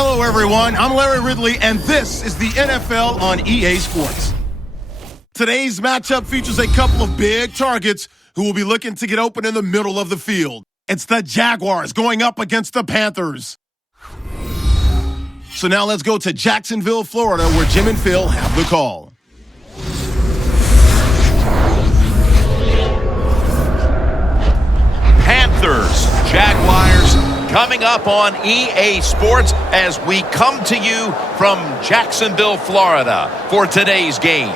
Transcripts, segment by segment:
Hello, everyone. I'm Larry Ridley, and this is the NFL on EA Sports. Today's matchup features a couple of big targets who will be looking to get open in the middle of the field. It's the Jaguars going up against the Panthers. So now let's go to Jacksonville, Florida, where Jim and Phil have the call. Panthers, Jaguars, coming up on EA Sports as we come to you from Jacksonville, Florida for today's game.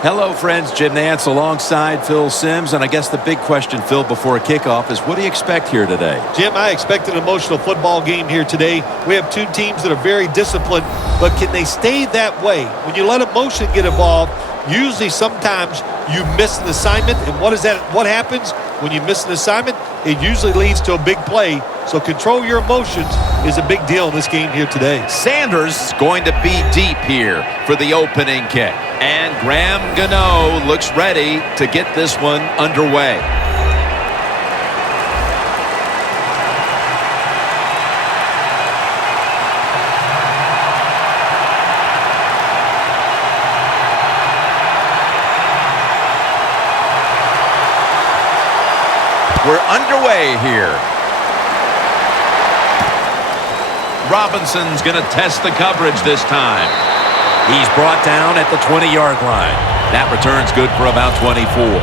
Hello, friends. Jim Nantz alongside Phil Simms. And I guess the big question, Phil, before a kickoff is what do you expect here today? Jim, I expect an emotional football game here today. We have two teams that are very disciplined, but can they stay that way? When you let emotion get involved, usually sometimes you miss an assignment. And what is that? What happens when you miss an assignment? It usually leads to a big play. So control your emotions is a big deal in this game here today. Sanders going to be deep here for the opening kick. And Graham Gano looks ready to get this one underway. We're underway here. Robinson's going to test the coverage this time. He's brought down at the 20-yard line. That return's good for about 24.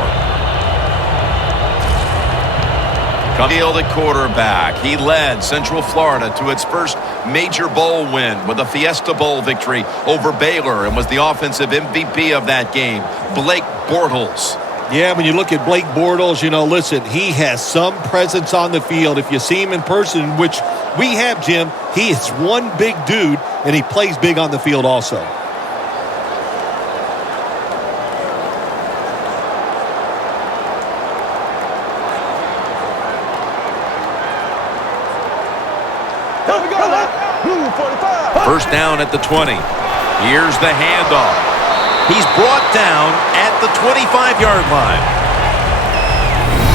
Field at quarterback. He led Central Florida to its first major bowl win with a Fiesta Bowl victory over Baylor and was the offensive MVP of that game, Blake Bortles. Yeah, when you look at Blake Bortles, listen, he has some presence on the field. If you see him in person, which we have, Jim, he is one big dude, and he plays big on the field also. First down at the 20. Here's the handoff. He's brought down at the 25-yard line.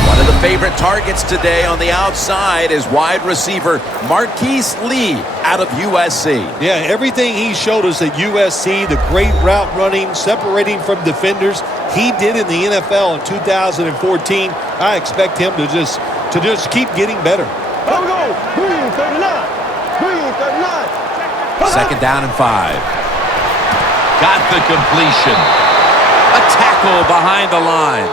One of the favorite targets today on the outside is wide receiver Marquise Lee out of USC. Yeah, everything he showed us at USC, the great route running, separating from defenders, he did in the NFL in 2014. I expect him to just keep getting better. Here we go. Green 39. Green 39. Second down and 5. Got the completion. A tackle behind the line.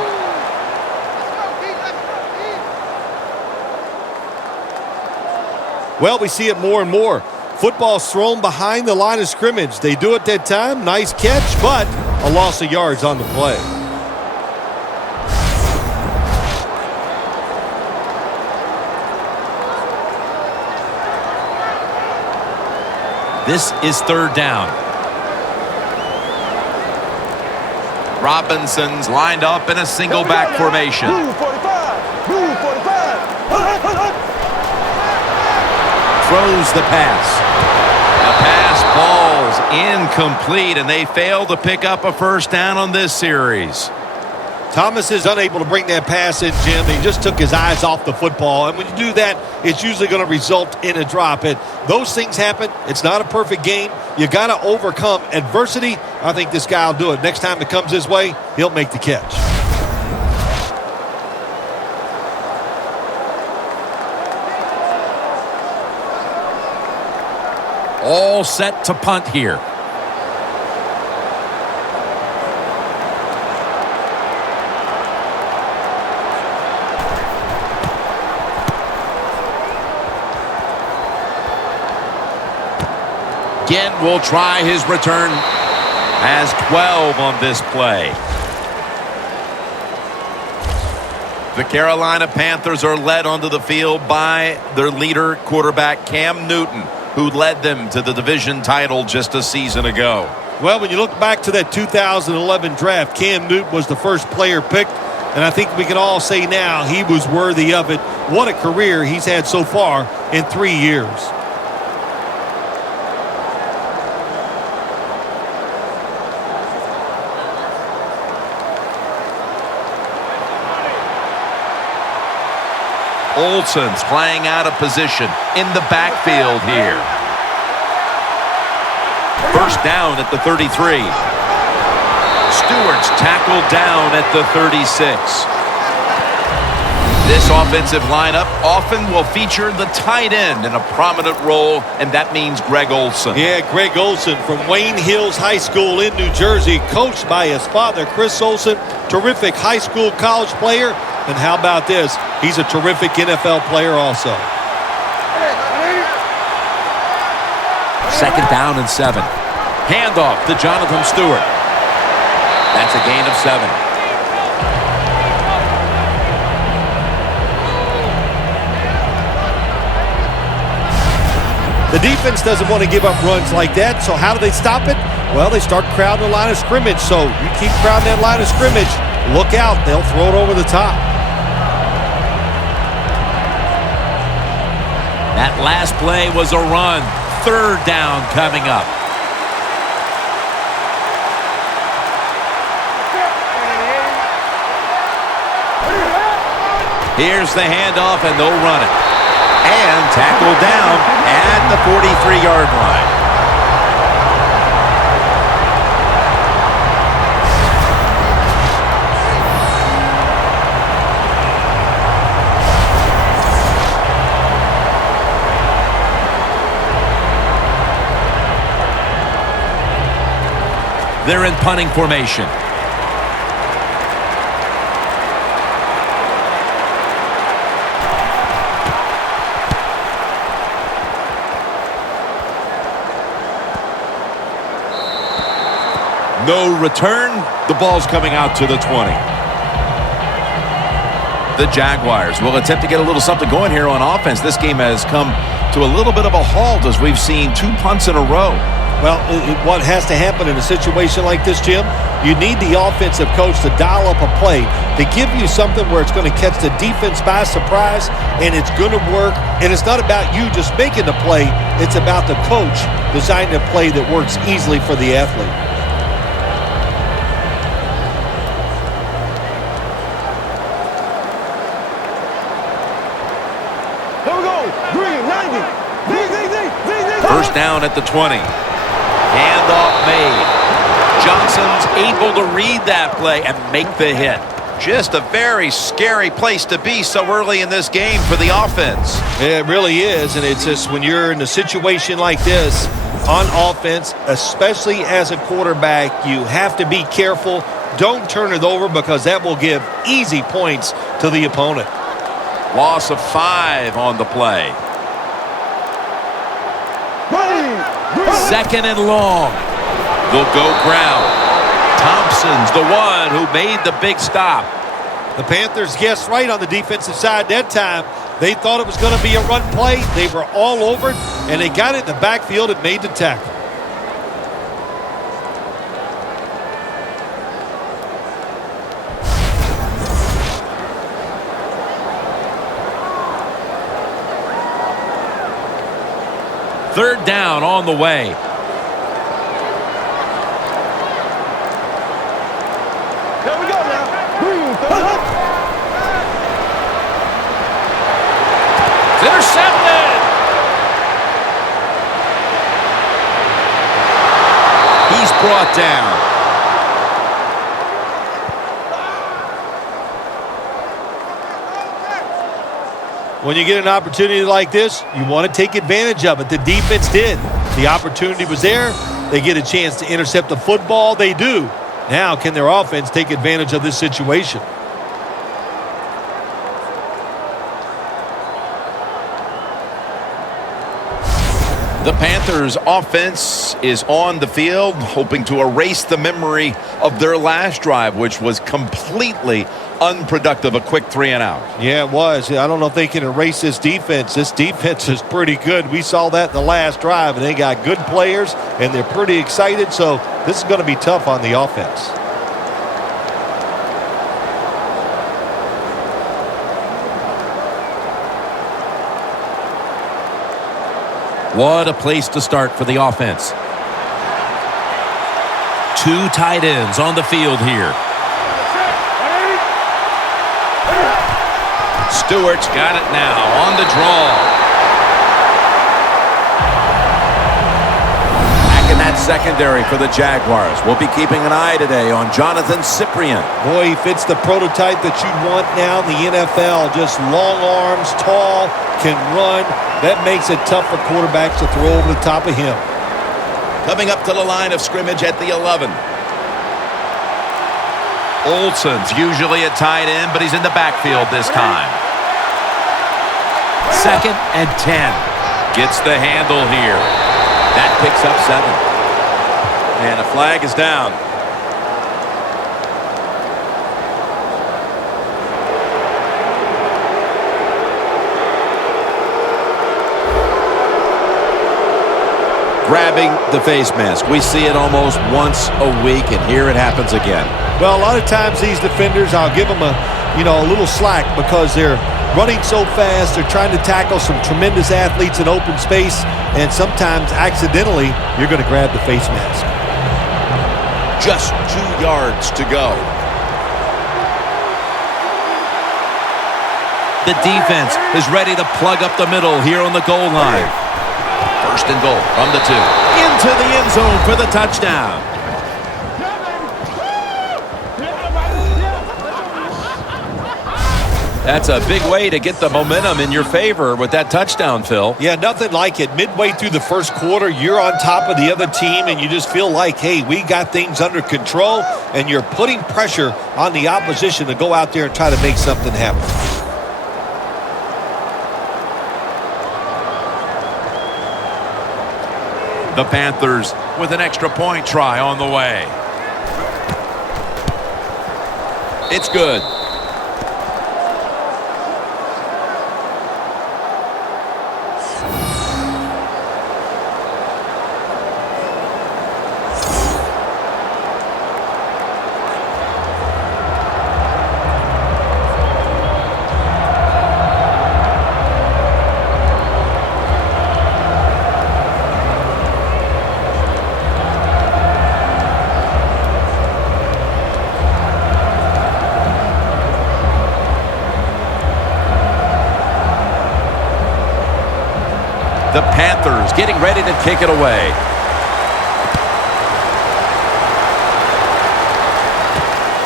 Well, we see it more and more. Football's thrown behind the line of scrimmage. They do it that time. Nice catch, but a loss of yards on the play. This is third down. Robinson's lined up in a single back formation. Blue 45. Blue 45. Throws the pass. The pass falls incomplete, and they fail to pick up a first down on this series. Thomas is unable to bring that pass in, Jim. He just took his eyes off the football. And when you do that, it's usually going to result in a drop. And those things happen. It's not a perfect game. You got to overcome adversity. I think this guy will do it. Next time it comes his way, he'll make the catch. All set to punt here. Again, will try his return. Has 12 on this play. The Carolina Panthers are led onto the field by their leader, quarterback Cam Newton, who led them to the division title just a season ago. Well, when you look back to that 2011 draft, Cam Newton was the first player picked, and I think we can all say now he was worthy of it. What a career he's had so far in 3 years. Olsen's playing out of position in the backfield here. First down at the 33. Stewart's tackled down at the 36. This offensive lineup often will feature the tight end in a prominent role, and that means Greg Olsen. Yeah, Greg Olsen from Wayne Hills High School in New Jersey, coached by his father, Chris Olsen, terrific high school college player. And how about this? He's a terrific NFL player also. Second down and 7. Handoff to Jonathan Stewart. That's a gain of 7. The defense doesn't want to give up runs like that, so how do they stop it? Well, they start crowding the line of scrimmage, so you keep crowding that line of scrimmage, look out, they'll throw it over the top. That last play was a run. Third down coming up. Here's the handoff, and they'll run it. And tackled down at the 43-yard line. They're in punting formation. No return. The ball's coming out to the 20. The Jaguars will attempt to get a little something going here on offense. This game has come to a little bit of a halt as we've seen 2 punts in a row. Well, what has to happen in a situation like this, Jim, you need the offensive coach to dial up a play to give you something where it's going to catch the defense by surprise, and it's going to work. And it's not about you just making the play. It's about the coach designing a play that works easily for the athlete. Here we go. Green, 90. First down at the 20. Handoff made. Johnson's able to read that play and make the hit. Just a very scary place to be so early in this game for the offense. It really is, and it's just when you're in a situation like this on offense, especially as a quarterback, you have to be careful. Don't turn it over because that will give easy points to the opponent. Loss of 5 on the play. Second and long. They'll go ground. Thompson's the one who made the big stop. The Panthers guessed right on the defensive side that time. They thought it was going to be a run play. They were all over it, and they got it in the backfield and made the tackle. Third down on the way. Here we go now. Green, 30. It's intercepted. He's brought down. When you get an opportunity like this, you want to take advantage of it. The defense did. The opportunity was there. They get a chance to intercept the football. They do. Now, can their offense take advantage of this situation? The Panthers offense is on the field, hoping to erase the memory of their last drive, which was completely unproductive, a quick 3 and out. Yeah, it was. I don't know if they can erase this defense. This defense is pretty good. We saw that in the last drive, and they got good players, and they're pretty excited, so this is going to be tough on the offense. What a place to start for the offense. 2 tight ends on the field here. Stewart's got it now on the draw. Backing that secondary for the Jaguars. We'll be keeping an eye today on Jonathan Cyprien. Boy, he fits the prototype that you want now in the NFL. Just long arms, tall, can run. That makes it tough for quarterbacks to throw over the top of him. Coming up to the line of scrimmage at the 11. Olsen's usually a tight end, but he's in the backfield this time. 2nd and 10. Gets the handle here. That picks up 7. And a flag is down. Grabbing the face mask. We see it almost once a week, and here it happens again. Well, a lot of times these defenders, I'll give them a little slack because they're running so fast. They're trying to tackle some tremendous athletes in open space, and sometimes accidentally you're going to grab the face mask. Just 2 yards to go. The defense is ready to plug up the middle here on the goal line. 1st and goal from the 2. Into the end zone for the touchdown. That's a big way to get the momentum in your favor with that touchdown, Phil. Yeah, nothing like it. Midway through the first quarter, you're on top of the other team, and you just feel like, hey, we got things under control, and you're putting pressure on the opposition to go out there and try to make something happen. The Panthers with an extra point try on the way. It's good. The Panthers getting ready to kick it away.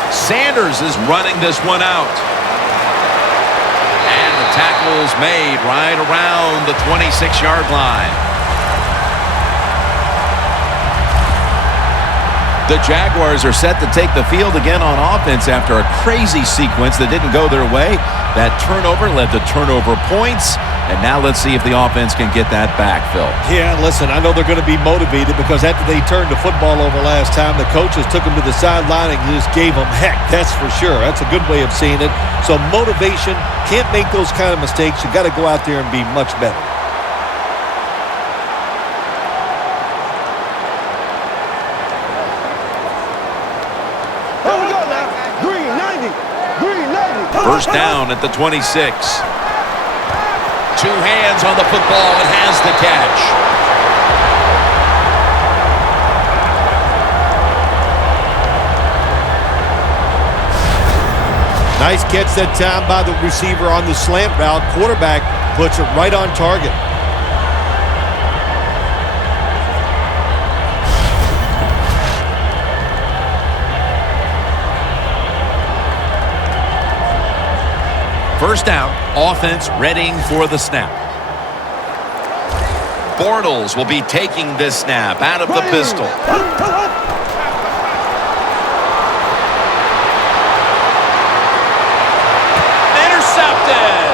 Sanders is running this one out. And the tackle's made right around the 26-yard line. The Jaguars are set to take the field again on offense after a crazy sequence that didn't go their way. That turnover led to turnover points. And now let's see if the offense can get that back, Phil. Yeah, listen, I know they're going to be motivated because after they turned the football over last time, the coaches took them to the sideline and just gave them heck. That's for sure. That's a good way of seeing it. So motivation, can't make those kind of mistakes. You got to go out there and be much better. Here we go now. Green 90. Green 90. 1st down at the 26. 2 hands on the football and has the catch. Nice catch that time by the receiver on the slant route. Quarterback puts it right on target. First down, offense readying for the snap. Bortles will be taking this snap out of the pistol. Intercepted!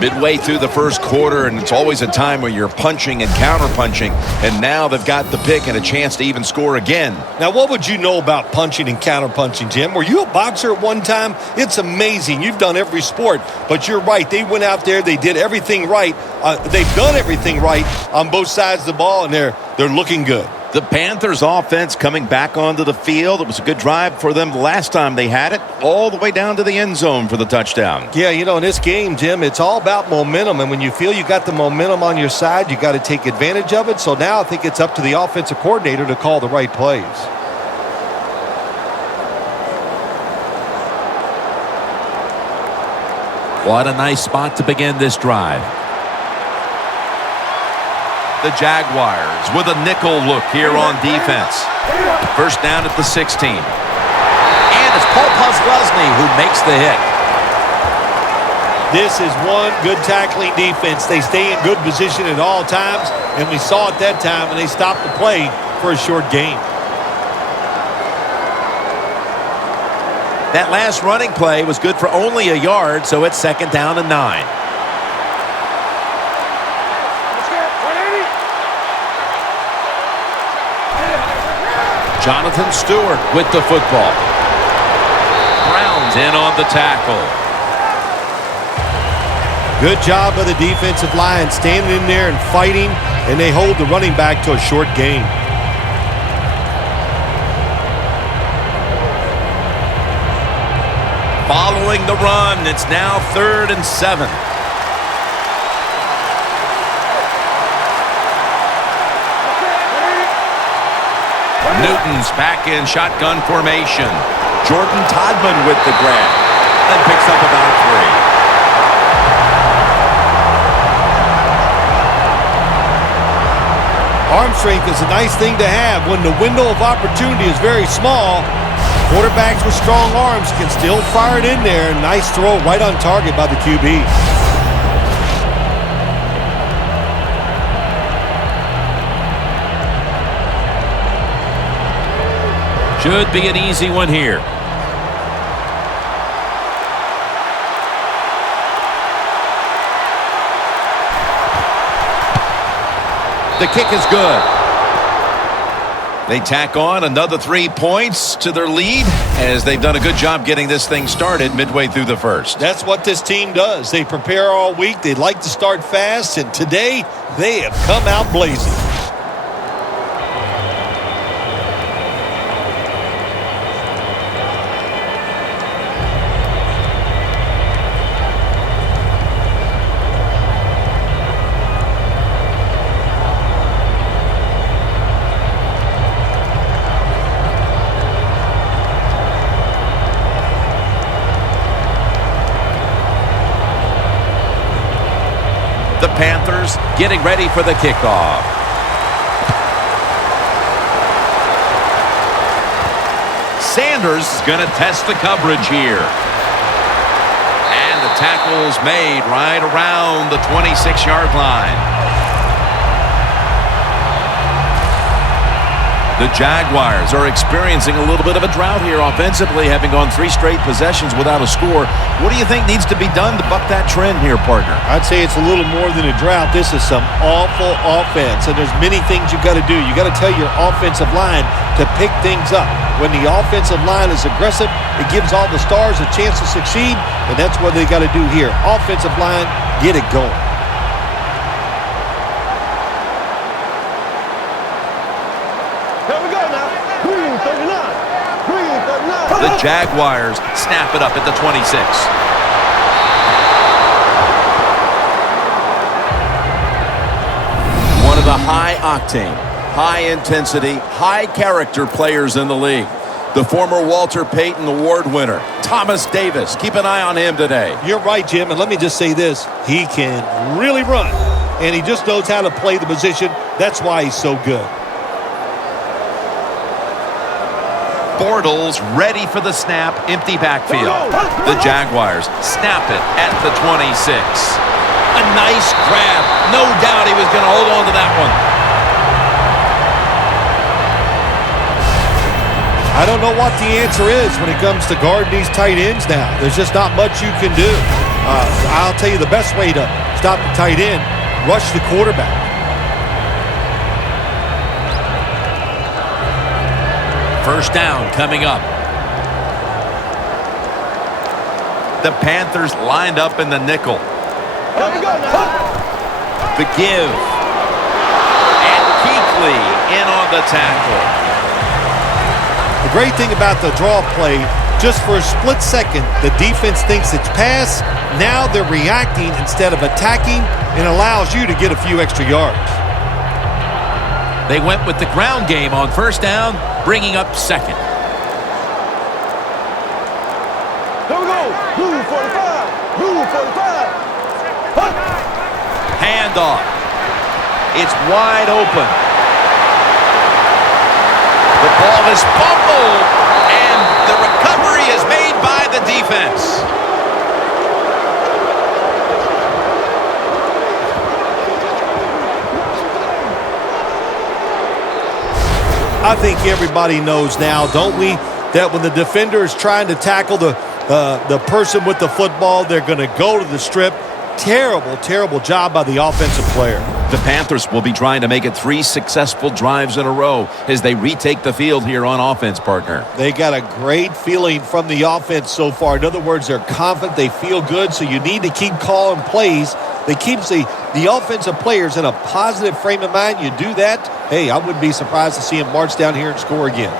Midway through the first quarter, and it's always a time where you're punching and counter-punching, and now they've got the pick and a chance to even score again. Now, what would you know about punching and counter-punching, Jim? Were you a boxer at one time? It's amazing. You've done every sport, but you're right. They went out there. They did everything right. They've done everything right on both sides of the ball, and they're looking good. The Panthers offense coming back onto the field. It was a good drive for them the last time they had it, all the way down to the end zone for the touchdown. Yeah, you know, in this game, Jim, it's all about momentum. And when you feel you got the momentum on your side, you got to take advantage of it. So now I think it's up to the offensive coordinator to call the right plays. What a nice spot to begin this drive. The Jaguars with a nickel look here on defense. First down at the 16. And it's Paul Posluszny who makes the hit. This is one good tackling defense. They stay in good position at all times, and we saw it that time, and they stopped the play for a short gain. That last running play was good for only a yard, so it's 2nd down and 9. Jonathan Stewart with the football. Browns in on the tackle. Good job by the defensive line standing in there and fighting, and they hold the running back to a short gain. Following the run, it's now 3rd and 7. Newton's back in shotgun formation. Jordan Todman with the grab and picks up about 3. Arm strength is a nice thing to have when the window of opportunity is very small. Quarterbacks with strong arms can still fire it in there. Nice throw right on target by the QB. Should be an easy one here. The kick is good. They tack on another 3 points to their lead as they've done a good job getting this thing started midway through the first. That's what this team does. They prepare all week. They like to start fast, and today they have come out blazing. The Panthers getting ready for the kickoff. Sanders is going to test the coverage here. And the tackle's made right around the 26-yard line. The Jaguars are experiencing a little bit of a drought here offensively, having gone 3 straight possessions without a score. What do you think needs to be done to buck that trend here, partner? I'd say it's a little more than a drought. This is some awful offense, and there's many things you got to do. You got to tell your offensive line to pick things up. When the offensive line is aggressive, it gives all the stars a chance to succeed, and that's what they got to do here. Offensive line, get it going. The Jaguars snap it up at the 26. One of the high-octane, high-intensity, high-character players in the league. The former Walter Payton Award winner, Thomas Davis. Keep an eye on him today. You're right, Jim, and let me just say this. He can really run, and he just knows how to play the position. That's why he's so good. Bortles ready for the snap, empty backfield. The Jaguars snap it at the 26. A nice grab. No doubt he was going to hold on to that one. I don't know what the answer is when it comes to guarding these tight ends now. There's just not much you can do. I'll tell you the best way to stop the tight end, rush the quarterback. First down coming up. The Panthers lined up in the nickel. The give. And Kuechly in on the tackle. The great thing about the draw play, just for a split second, the defense thinks it's pass. Now they're reacting instead of attacking, and allows you to get a few extra yards. They went with the ground game on first down, bringing up second. Here we go. Blue 45. Blue 45. Handoff. It's wide open. The ball is fumbled, and the recovery is made by the defense. I think everybody knows now, don't we, that when the defender is trying to tackle the person with the football, they're going to go to the strip. Terrible, terrible job by the offensive player. The Panthers will be trying to make it 3 successful drives in a row as they retake the field here on offense, partner. They got a great feeling from the offense so far. In other words, they're confident, they feel good, so you need to keep calling plays that keeps the offensive players in a positive frame of mind. You do that, hey, I wouldn't be surprised to see them march down here and score again.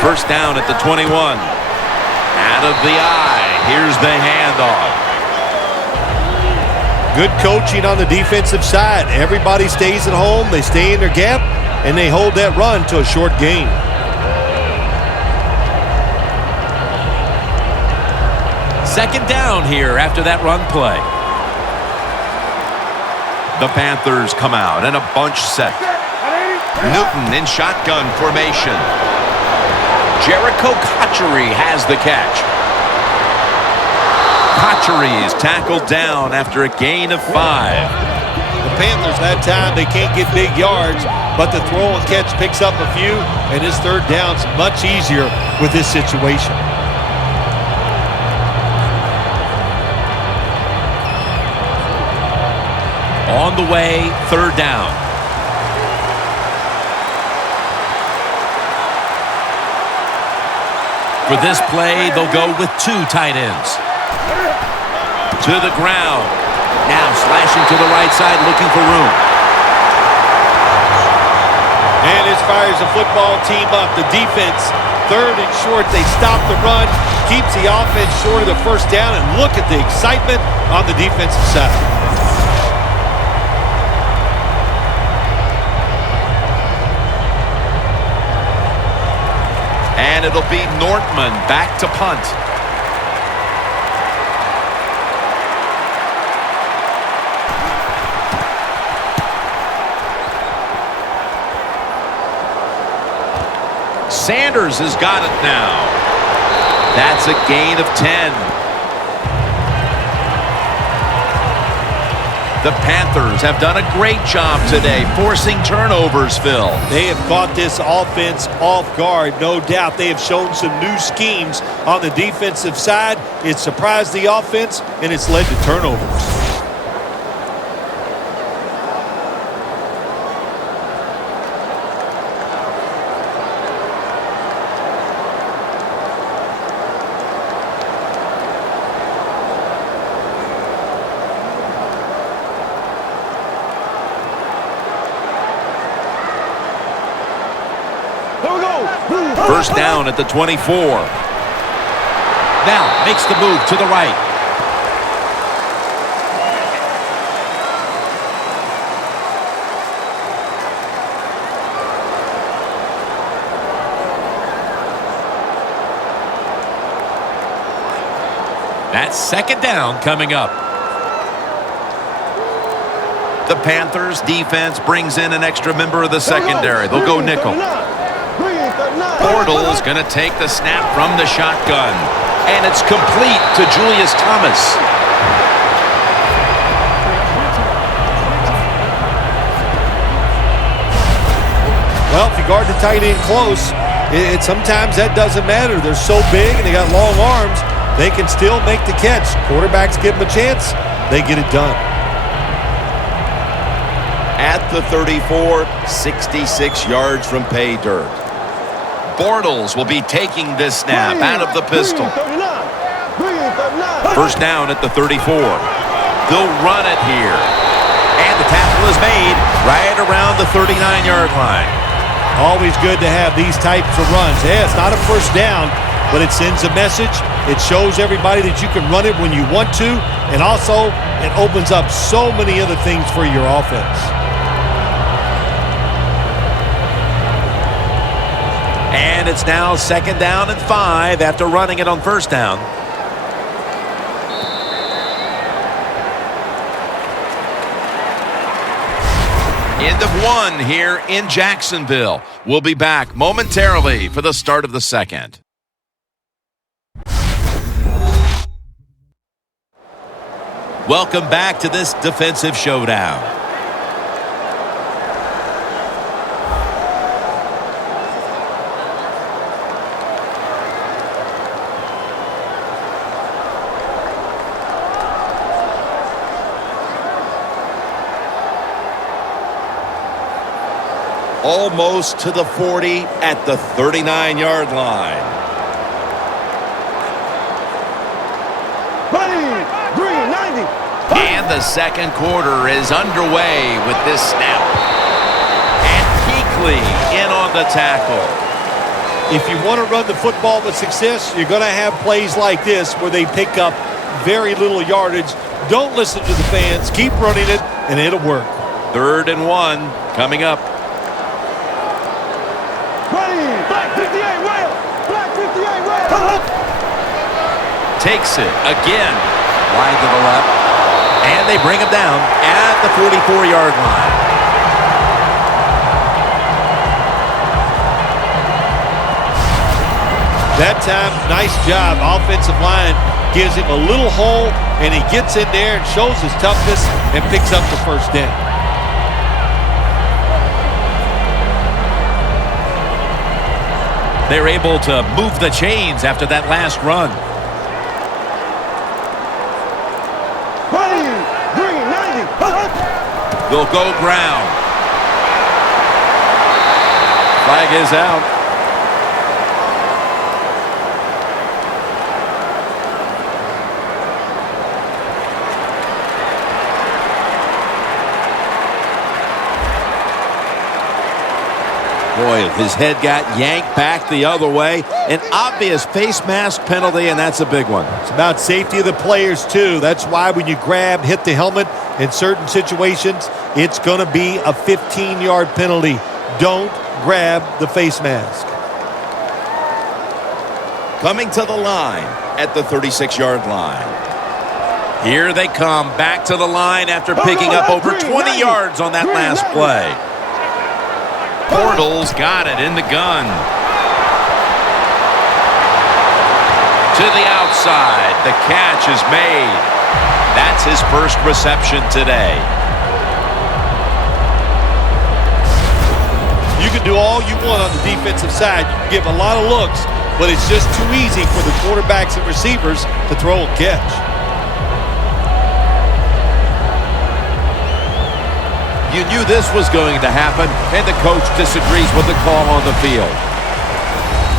First down at the 21. Out of the eye. Here's the handoff. Good coaching on the defensive side. Everybody stays at home. They stay in their gap, and they hold that run to a short gain. Second down here after that run play. The Panthers come out in a bunch set. Newton in shotgun formation. Jericho Cotchery has the catch. Cotchery is tackled down after a gain of 5. The Panthers that time, they can't get big yards, but the throw and catch picks up a few, and his third down's much easier with this situation. On the way, third down. For this play, they'll go with 2 tight ends. To the ground. Now slashing to the right side, looking for room. And this fires the football team up. The defense, third and short. They stop the run, keeps the offense short of the first down, and look at the excitement on the defensive side. And it'll be Nortman back to punt. Sanders has got it now. That's a gain of 10. The Panthers have done a great job today forcing turnovers, Phil. They have caught this offense off guard, no doubt. They have shown some new schemes on the defensive side. It's surprised the offense, and it's led to turnovers. First down at the 24. Now makes the move to the right. That's second down coming up. The Panthers defense brings in an extra member of the secondary. They'll go nickel. Bortles going to take the snap from the shotgun. And it's complete to Julius Thomas. Well, if you guard the tight end close, sometimes that doesn't matter. They're so big and they got long arms, they can still make the catch. Quarterbacks give them a chance, they get it done. At the 34, 66 yards from pay dirt. Bortles will be taking this snap out of the pistol. First down at the 34. They'll run it here. And the tackle is made right around the 39-yard line. Always good to have these types of runs. Yeah, it's not a first down, but it sends a message. It shows everybody that you can run it when you want to, and also it opens up so many other things for your offense. And it's now 2nd down and 5 after running it on 1st down. End of 1 here in Jacksonville. We'll be back momentarily for the start of the 2nd. Welcome back to this defensive showdown. Almost to the 40 at the 39-yard line. Green, 90. And the 2nd quarter is underway with this snap. And Kuechly in on the tackle. If you want to run the football with success, you're going to have plays like this where they pick up very little yardage. Don't listen to the fans. Keep running it, and it'll work. 3rd and 1 coming up. Black 58, rail. Black 58, rail. Takes it again. Wide to the left. And they bring him down at the 44-yard line. That time, nice job. Offensive line gives him a little hole, and he gets in there and shows his toughness and picks up the 1st down. They're able to move the chains after that last run. Green, 90. They'll go ground. Flag is out. Boy, his head got yanked back the other way. An obvious face mask penalty, and that's a big one. It's about safety of the players, too. That's why when you grab, hit the helmet in certain situations, it's going to be a 15-yard penalty. Don't grab the face mask. Coming to the line at the 36-yard line. Here they come back to the line after picking up over 20 yards on that last play. Bortles got it in the gun. To the outside. The catch is made. That's his first reception today. You can do all you want on the defensive side. You can give a lot of looks, but it's just too easy for the quarterbacks and receivers to throw and catch. You knew this was going to happen, and the coach disagrees with the call on the field.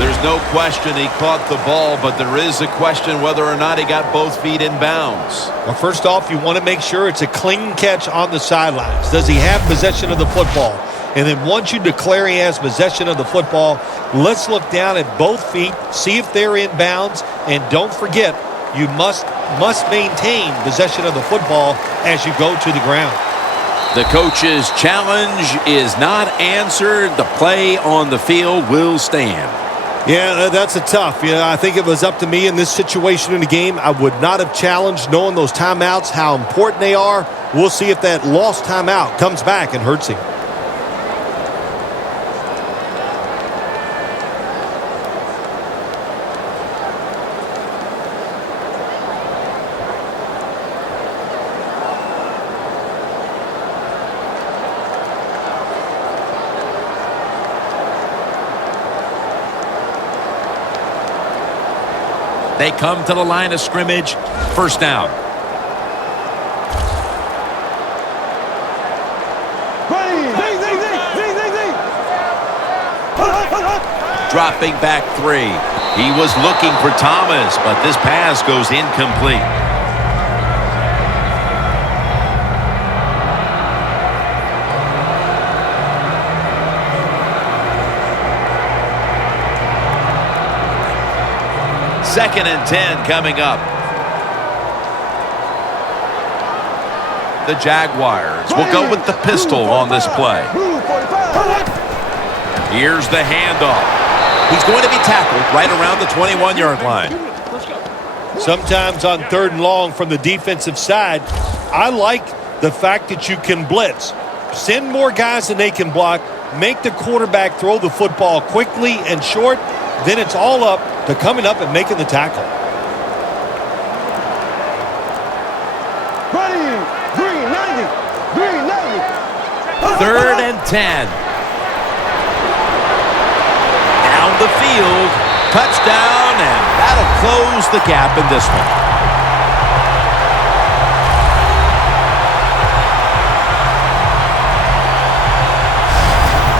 There's no question he caught the ball, but there is a question whether or not he got both feet in bounds. Well, first off, you want to make sure it's a clean catch on the sidelines. Does he have possession of the football? And then once you declare he has possession of the football, let's look down at both feet, see if they're in bounds, and don't forget, you must maintain possession of the football as you go to the ground. The coach's challenge is not answered. The play on the field will stand. Yeah, that's a tough. I think if it was up to me in this situation in the game, I would not have challenged, knowing those timeouts, how important they are. We'll see if that lost timeout comes back and hurts him. They come to the line of scrimmage. First down. Dropping back 3. He was looking for Thomas, but this pass goes incomplete. 2nd and 10 coming up. The Jaguars will go with the pistol on this play. Here's the handoff. He's going to be tackled right around the 21-yard line. Sometimes on 3rd and long from the defensive side, I like the fact that you can blitz. Send more guys than they can block. Make the quarterback throw the football quickly and short. Then it's all up to coming up and making the tackle. Ready, 390, 390. 3rd and 10. Down the field. Touchdown, and that'll close the gap in this one.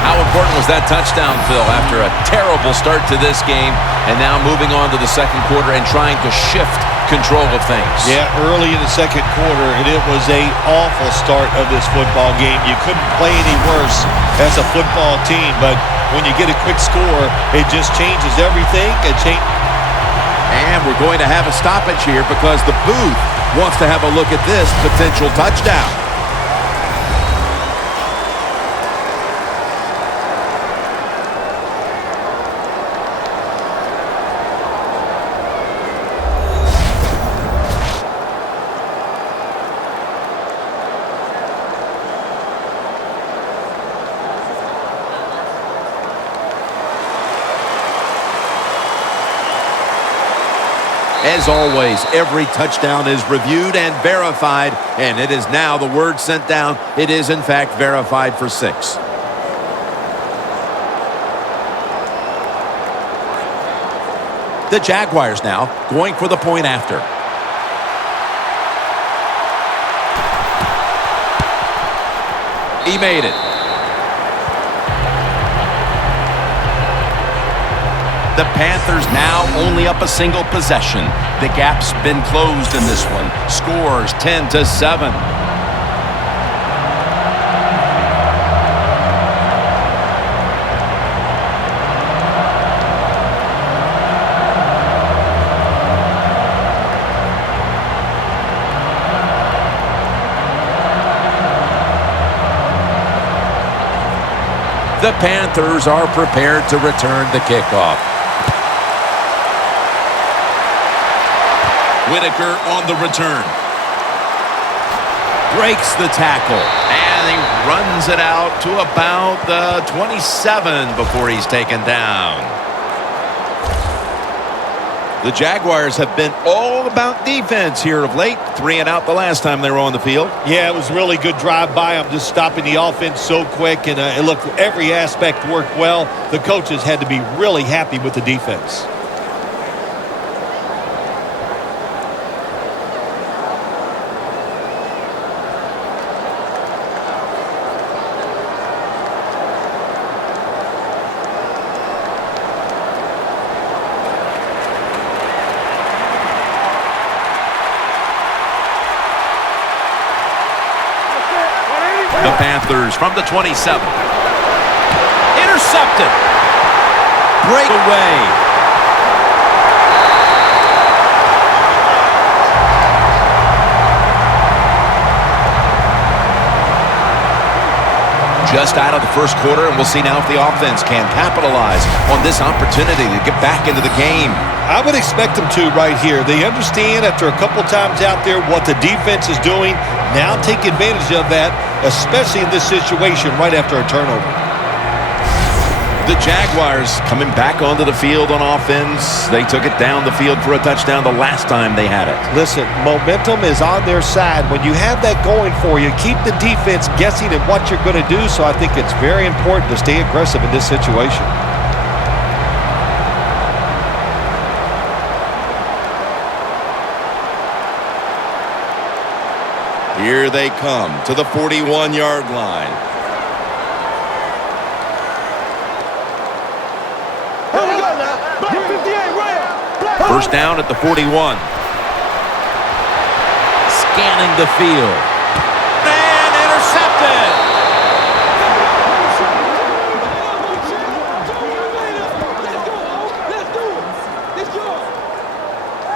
How important was that touchdown, Phil, after a terrible start to this game, and now moving on to the 2nd quarter and trying to shift control of things? Yeah, early in the 2nd quarter, and it was an awful start of this football game. You couldn't play any worse as a football team, but when you get a quick score, it just changes everything. And we're going to have a stoppage here because the booth wants to have a look at this potential touchdown. As always, every touchdown is reviewed and verified, and it is now the word sent down. It is, in fact, verified for 6. The Jaguars now going for the point after. He made it. The Panthers now only up a single possession. The gap's been closed in this one. Scores 10-7. The Panthers are prepared to return the kickoff. Whitaker on the return. Breaks the tackle. And he runs it out to about the 27 before he's taken down. The Jaguars have been all about defense here of late. 3 and out the last time they were on the field. Yeah, it was a really good drive by them, just stopping the offense so quick. And it looked, every aspect worked well. The coaches had to be really happy with the defense. The Panthers from the 27. Intercepted. Breakaway. Just out of the first quarter, and we'll see now if the offense can capitalize on this opportunity to get back into the game. I would expect them to right here. They understand after a couple times out there what the defense is doing. Now take advantage of that, especially in this situation right after a turnover. The Jaguars coming back onto the field on offense. They took it down the field for a touchdown the last time they had it. Listen, momentum is on their side. When you have that going for you, keep the defense guessing at what you're going to do. So I think it's very important to stay aggressive in this situation. Here they come to the 41-yard line. First down at the 41. Scanning the field. And intercepted.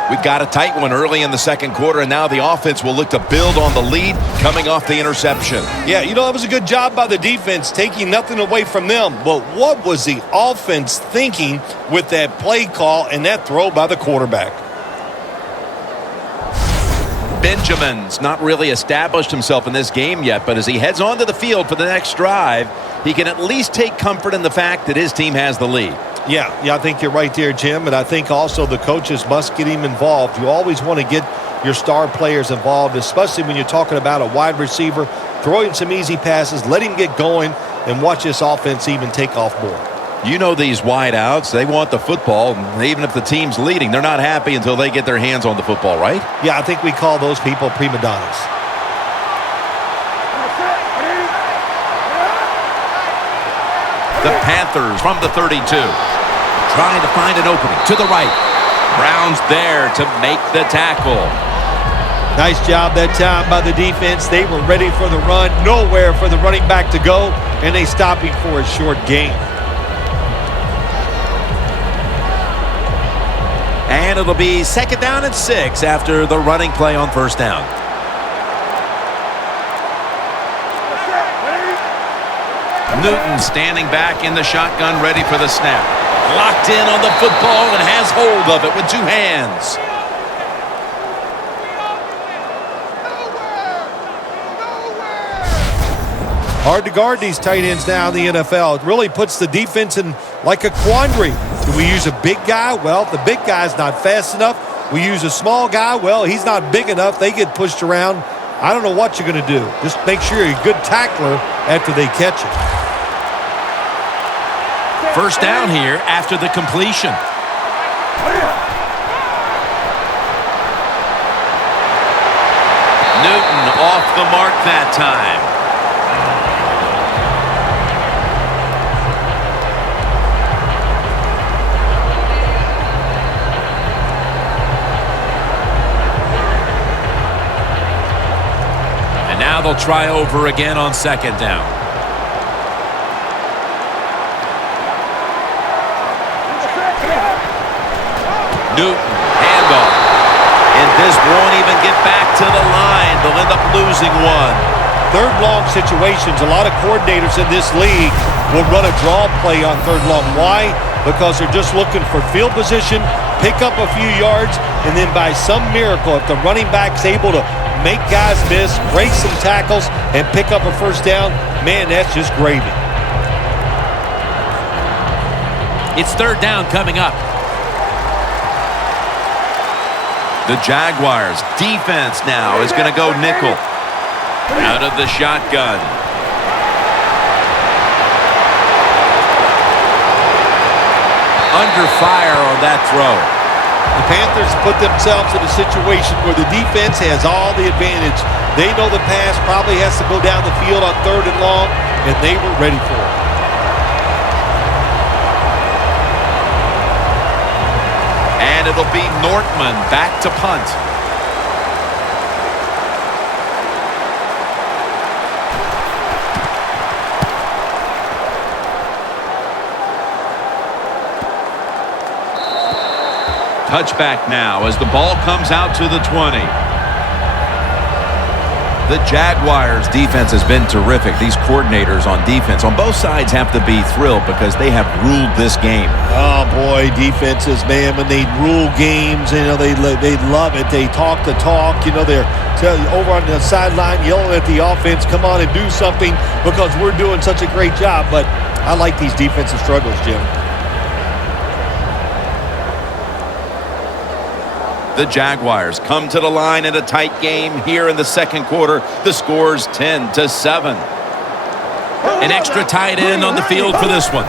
We've got a tight one early in the second quarter, and now the offense will look to build on the lead coming off the interception. Yeah, it was a good job by the defense, taking nothing away from them. But what was the offense thinking with that play call and that throw by the quarterback? Benjamin's not really established himself in this game yet, but as he heads onto the field for the next drive, he can at least take comfort in the fact that his team has the lead. Yeah, I think you're right there, Jim. And I think also the coaches must get him involved. You always want to get your star players involved, especially when you're talking about a wide receiver. Throw him some easy passes, let him get going, and watch this offense even take off more. You know these wideouts, they want the football, and even if the team's leading, they're not happy until they get their hands on the football, right? Yeah, I think we call those people prima donnas. The Panthers from the 32. Trying to find an opening to the right. Brown's there to make the tackle. Nice job that time by the defense. They were ready for the run. Nowhere for the running back to go, and they stopped him for a short gain. And it'll be 2nd down and 6 after the running play on 1st down. Newton standing back in the shotgun, ready for the snap. Locked in on the football and has hold of it with 2 hands. Hard to guard these tight ends now in the NFL. It really puts the defense in like a quandary. Do we use a big guy? Well, the big guy's not fast enough. We use a small guy. Well, he's not big enough. They get pushed around. I don't know what you're going to do. Just make sure you're a good tackler after they catch it. 1st down here after the completion. Newton off the mark that time. And now they'll try over again on 2nd down. Newton, handoff. And this won't even get back to the line. They'll end up losing one. 3rd long situations. A lot of coordinators in this league will run a draw play on 3rd long. Why? Because they're just looking for field position, pick up a few yards, and then by some miracle, if the running back's able to make guys miss, break some tackles, and pick up a 1st down, man, that's just gravy. It's 3rd down coming up. The Jaguars defense now is going to go nickel. Out of the shotgun. Under fire on that throw. The Panthers put themselves in a situation where the defense has all the advantage. They know the pass probably has to go down the field on 3rd and long, and they were ready for it. And it'll be Nortman back to punt. Touchback now as the ball comes out to the 20. The Jaguars defense has been terrific. These coordinators on defense on both sides have to be thrilled because they have ruled this game. Oh, boy, defenses, man, when they rule games, they love it. They talk the talk. They're over on the sideline yelling at the offense, come on and do something because we're doing such a great job. But I like these defensive struggles, Jim. The Jaguars come to the line in a tight game here in the second quarter. The score's 10-7. An extra tight end on the field for this one.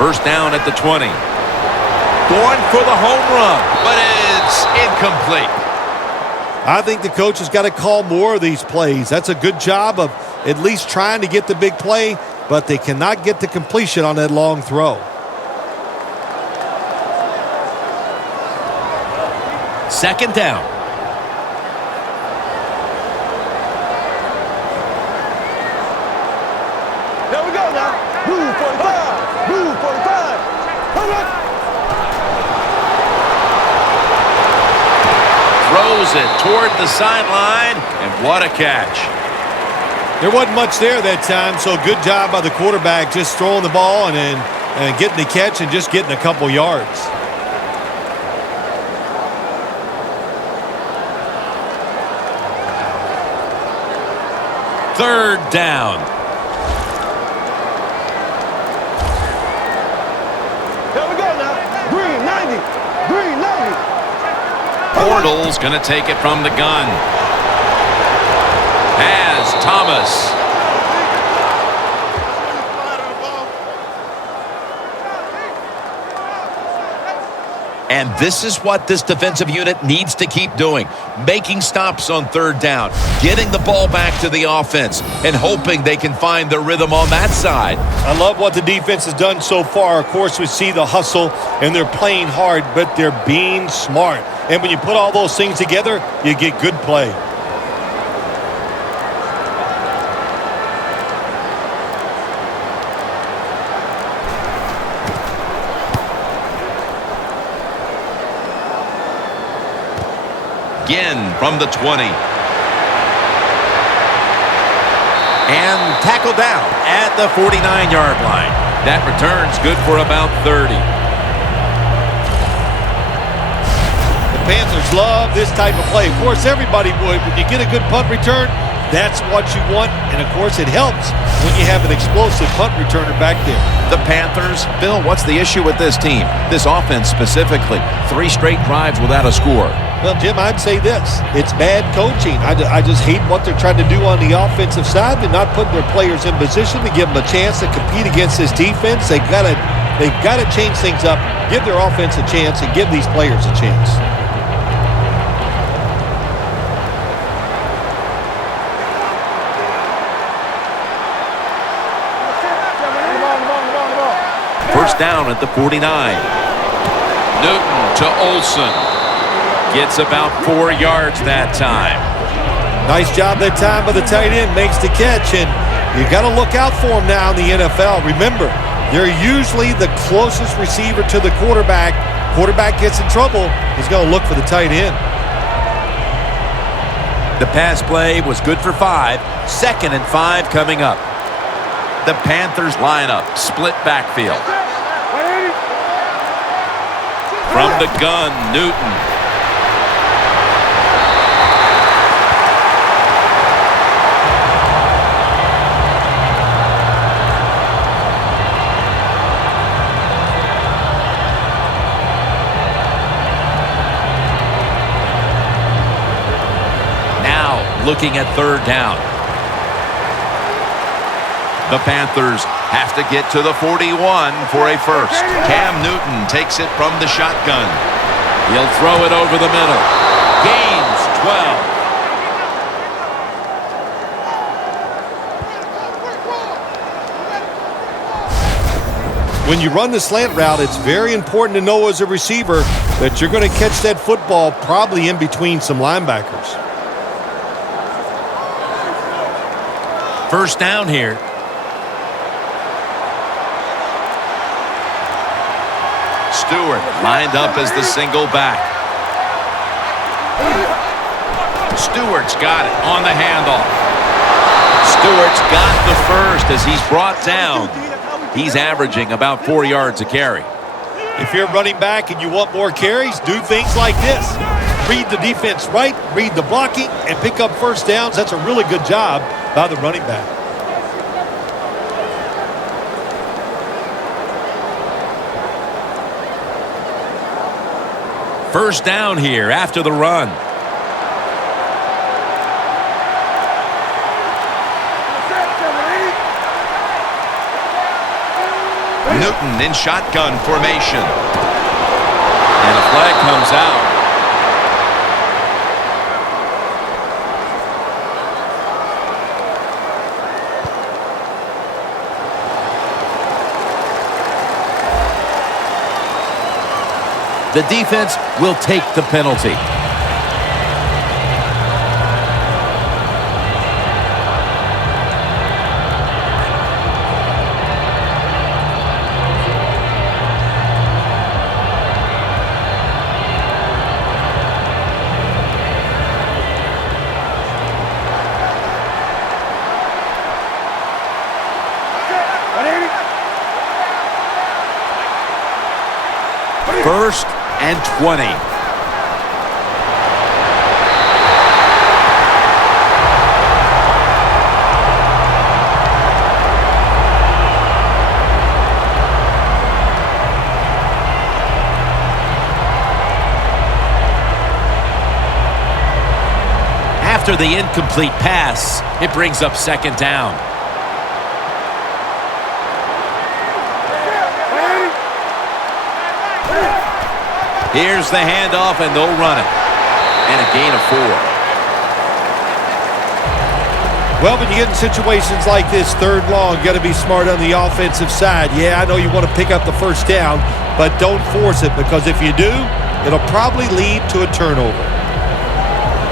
1st down at the 20. Going for the home run, but it's incomplete. I think the coach has got to call more of these plays. That's a good job of at least trying to get the big play, but they cannot get the completion on that long throw. 2nd down. There we go now. Move 45. Move 45. Hurry up. throws it toward the sideline, and what a catch. There wasn't much there that time, so good job by the quarterback just throwing the ball and then getting the catch and just getting a couple yards. Third down. Here we go now. Green 90. Green 90. Bortles going to take it from the gun. Has Thomas. And this is what this defensive unit needs to keep doing. Making stops on third down. Getting the ball back to the offense. And hoping they can find their rhythm on that side. I love what the defense has done so far. Of course, we see the hustle, and they're playing hard, but they're being smart. And when you put all those things together, you get good play. Again from the 20. And tackled down at the 49-yard line. That return's good for about 30. The Panthers love this type of play. Of course, everybody would. When you get a good punt return, that's what you want. And, of course, it helps when you have an explosive punt returner back there. The Panthers, Bill, what's the issue with this team? This offense specifically. 3 straight drives without a score. Well, Jim, I'd say this. It's bad coaching. I just hate what they're trying to do on the offensive side. They're not putting their players in position to give them a chance to compete against this defense. They've got to change things up, give their offense a chance, and give these players a chance. First down at the 49. Newton to Olsen. Gets about 4 yards that time. Nice job that time by the tight end. Makes the catch, and you got to look out for him now in the NFL. Remember, they're usually the closest receiver to the quarterback. Quarterback gets in trouble, he's going to look for the tight end. The pass play was good for 5. 2nd and 5 coming up. The Panthers line up. Split backfield. From the gun, Newton. Looking at third down. The Panthers have to get to the 41 for a first. Cam Newton takes it from the shotgun. He'll throw it over the middle. Gains 12. When you run the slant route, it's very important to know as a receiver that you're going to catch that football probably in between some linebackers. First down here. Stewart lined up as the single back. Stewart's got it on the handoff. Stewart's got the first as he's brought down. He's averaging about 4 yards a carry. If you're running back and you want more carries, do things like this. Read the defense right, read the blocking, and pick up first downs. That's a really good job by the running back. First down here after the run. Newton in shotgun formation. And a flag comes out. The defense will take the penalty. 1st and 20. After the incomplete pass, it brings up 2nd down. Here's the handoff, and they'll run it. And a gain of 4. Well, when you get in situations like this, 3rd long, you got to be smart on the offensive side. Yeah, I know you want to pick up the 1st down, but don't force it, because if you do, it'll probably lead to a turnover.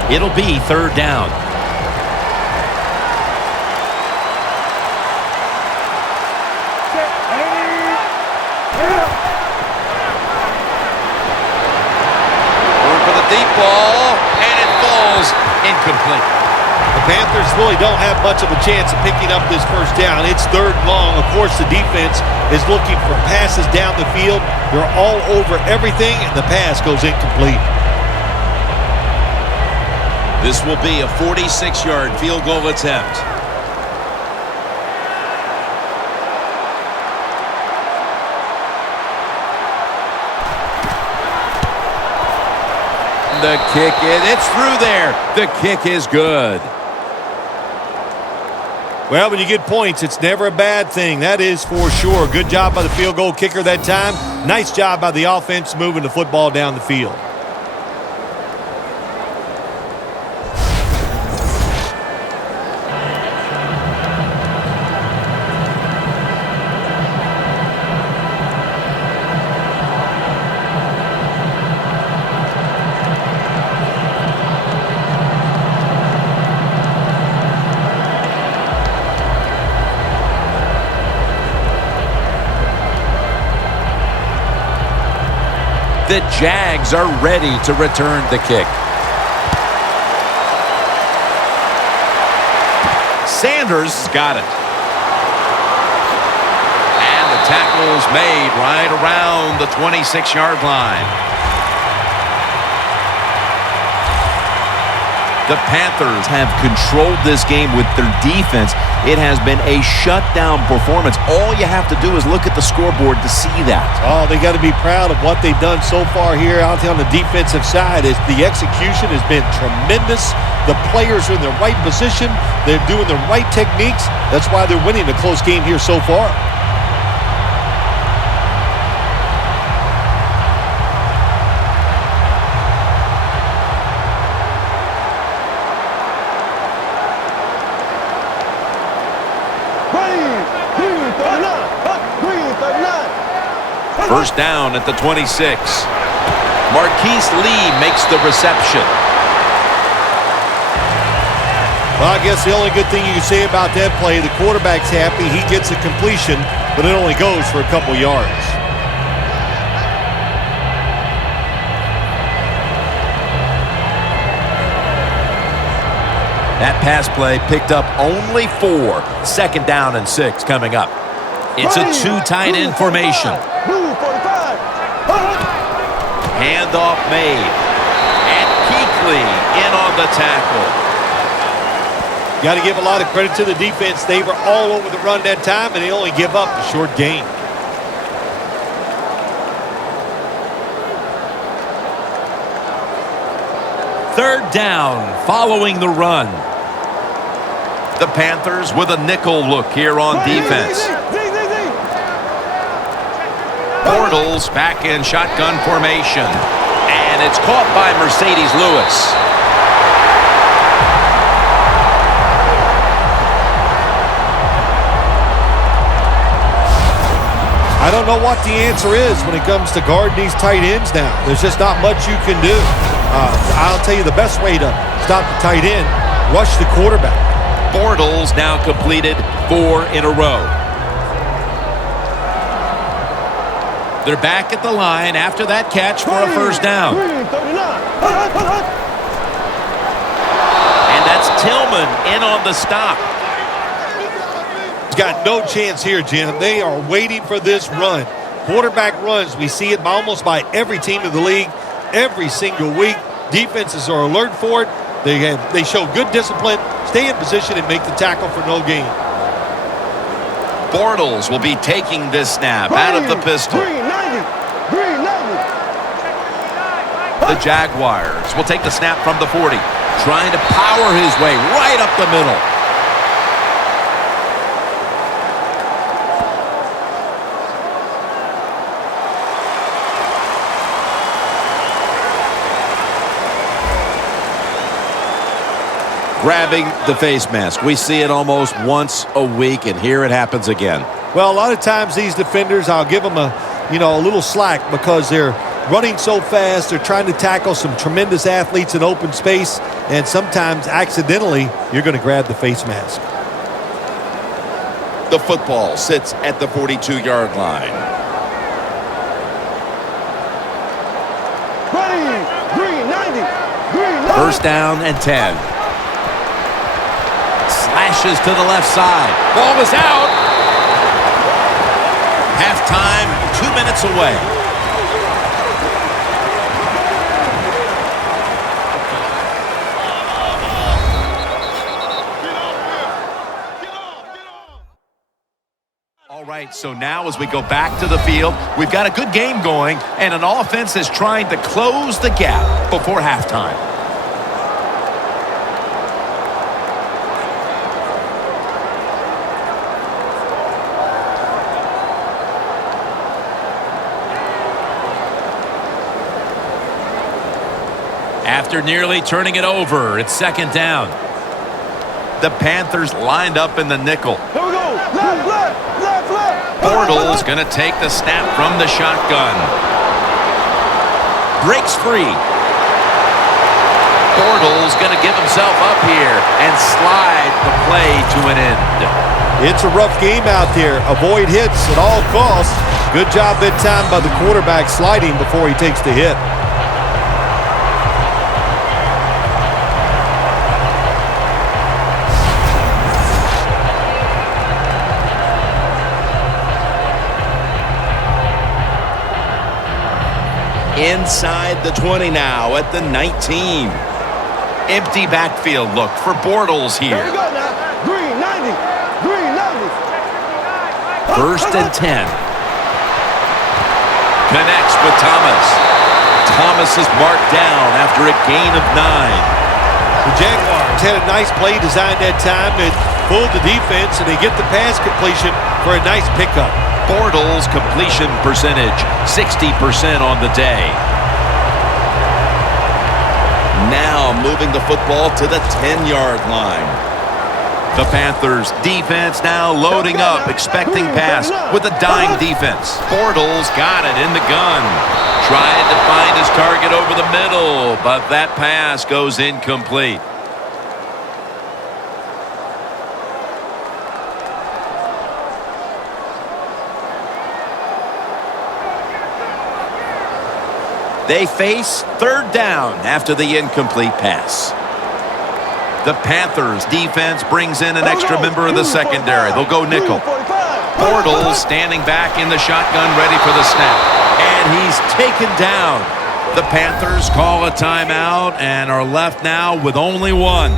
It'll be 3rd down. Going for the deep ball, and it falls incomplete. The Panthers really don't have much of a chance of picking up this 1st down. It's 3rd and long. Of course, the defense is looking for passes down the field. They're all over everything, and the pass goes incomplete. This will be a 46-yard field goal attempt. The kick, it's through there. The kick is good. Well, when you get points, it's never a bad thing. That is for sure. Good job by the field goal kicker that time. Nice job by the offense moving the football down the field. The Jags are ready to return the kick. Sanders got it. And the tackle's made right around the 26-yard line. The Panthers have controlled this game with their defense. It has been a shutdown performance. All you have to do is look at the scoreboard to see that. Oh, they got to be proud of what they've done so far here out there on the defensive side. The execution has been tremendous. The players are in the right position. They're doing the right techniques. That's why they're winning a close game here so far. First down at the 26. Marquise Lee makes the reception. Well, I guess the only good thing you can say about that play, the quarterback's happy. He gets a completion, but it only goes for a couple yards. That pass play picked up only 4. 2nd down and 6 coming up. It's a 2 tight end formation. Handoff made. And Kuechly in on the tackle. Got to give a lot of credit to the defense. They were all over the run that time, and they only give up a short gain. Third down following the run. The Panthers with a nickel look here on defense. Bortles back in shotgun formation. And it's caught by Mercedes Lewis. I don't know what the answer is when it comes to guarding these tight ends now. There's just not much you can do. I'll tell you the best way to stop the tight end, rush the quarterback. Bortles now completed 4 in a row. They're back at the line after that catch for a first down. And that's Tillman in on the stop. He's got no chance here, Jim. They are waiting for this run. Quarterback runs, we see it almost by every team in the league every single week. Defenses are alert for it. They show good discipline, stay in position, and make the tackle for no gain. Bortles will be taking this snap out of the pistol. Green 90. Green 90. The Jaguars will take the snap from the 40, trying to power his way right up the middle. Grabbing the face mask. We see it almost once a week, and here it happens again. Well, a lot of times these defenders, I'll give them a little slack because they're running so fast. They're trying to tackle some tremendous athletes in open space, and sometimes accidentally you're going to grab the face mask. The football sits at the 42-yard line. Ready. Green 90. Green 90. First down and 10. Slashes to the left side. Ball is out. Halftime, 2 minutes away. All right, so now as we go back to the field, we've got a good game going, and an offense is trying to close the gap before halftime. After nearly turning it over, it's second down. The Panthers lined up in the nickel. Here we go. Left, left, left, left. Bortles going to take the snap from the shotgun. Breaks free. Bortles going to give himself up here and slide the play to an end. It's a rough game out there. Avoid hits at all costs. Good job that time by the quarterback sliding before he takes the hit. Inside the 20 now at the 19. Empty backfield look for Bortles Here here. we go now. Green 90. Green 90. First and 10. Connects with Thomas. Thomas is marked down after a gain of 9. The Jaguars had a nice play designed that time that fooled the defense, and they get the pass completion for a nice pickup. Bortles' completion percentage, 60% on the day. Now moving the football to the 10-yard line. The Panthers defense now loading up, expecting pass with a dime defense. Bortles got it in the gun. Tried to find his target over the middle, but that pass goes incomplete. They face third down after the incomplete pass. The Panthers defense brings in an extra member of the secondary. They'll go nickel. Bortles standing back in the shotgun ready for the snap. And he's taken down. The Panthers call a timeout and are left now with only one.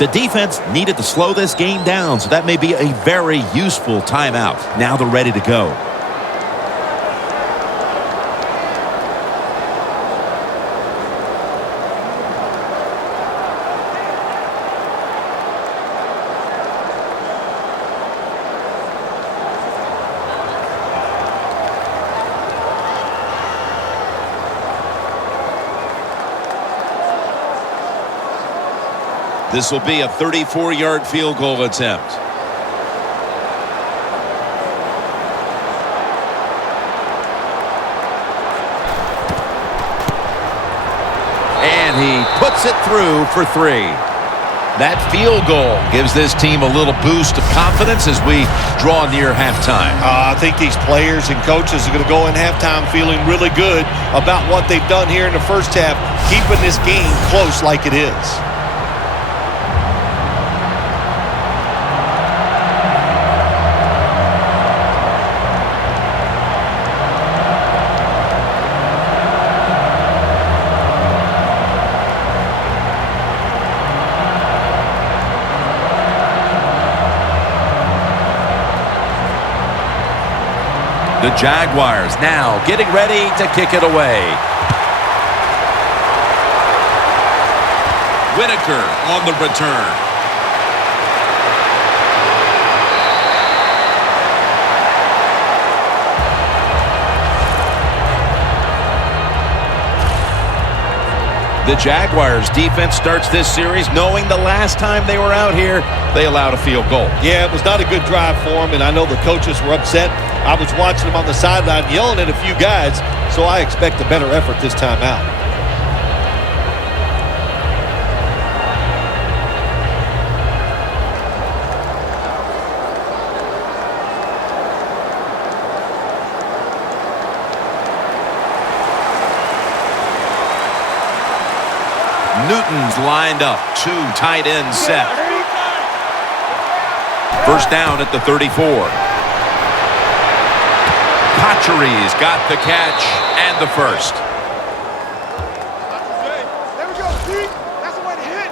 The defense needed to slow this game down, so that may be a very useful timeout. Now they're ready to go. This will be a 34-yard field goal attempt. And he puts it through for 3. That field goal gives this team a little boost of confidence as we draw near halftime. I think these players and coaches are going to go in halftime feeling really good about what they've done here in the first half, keeping this game close like it is. The Jaguars now getting ready to kick it away. Whitaker on the return. The Jaguars defense starts this series knowing the last time they were out here, they allowed a field goal. Yeah, it was not a good drive for them, and I know the coaches were upset. I was watching them on the sideline yelling at a few guys, so I expect a better effort this time out. Newton's lined up. Two tight ends set. First down at the 34. Pachere's got the catch and the first. There we go, Pete. That's the way to hit.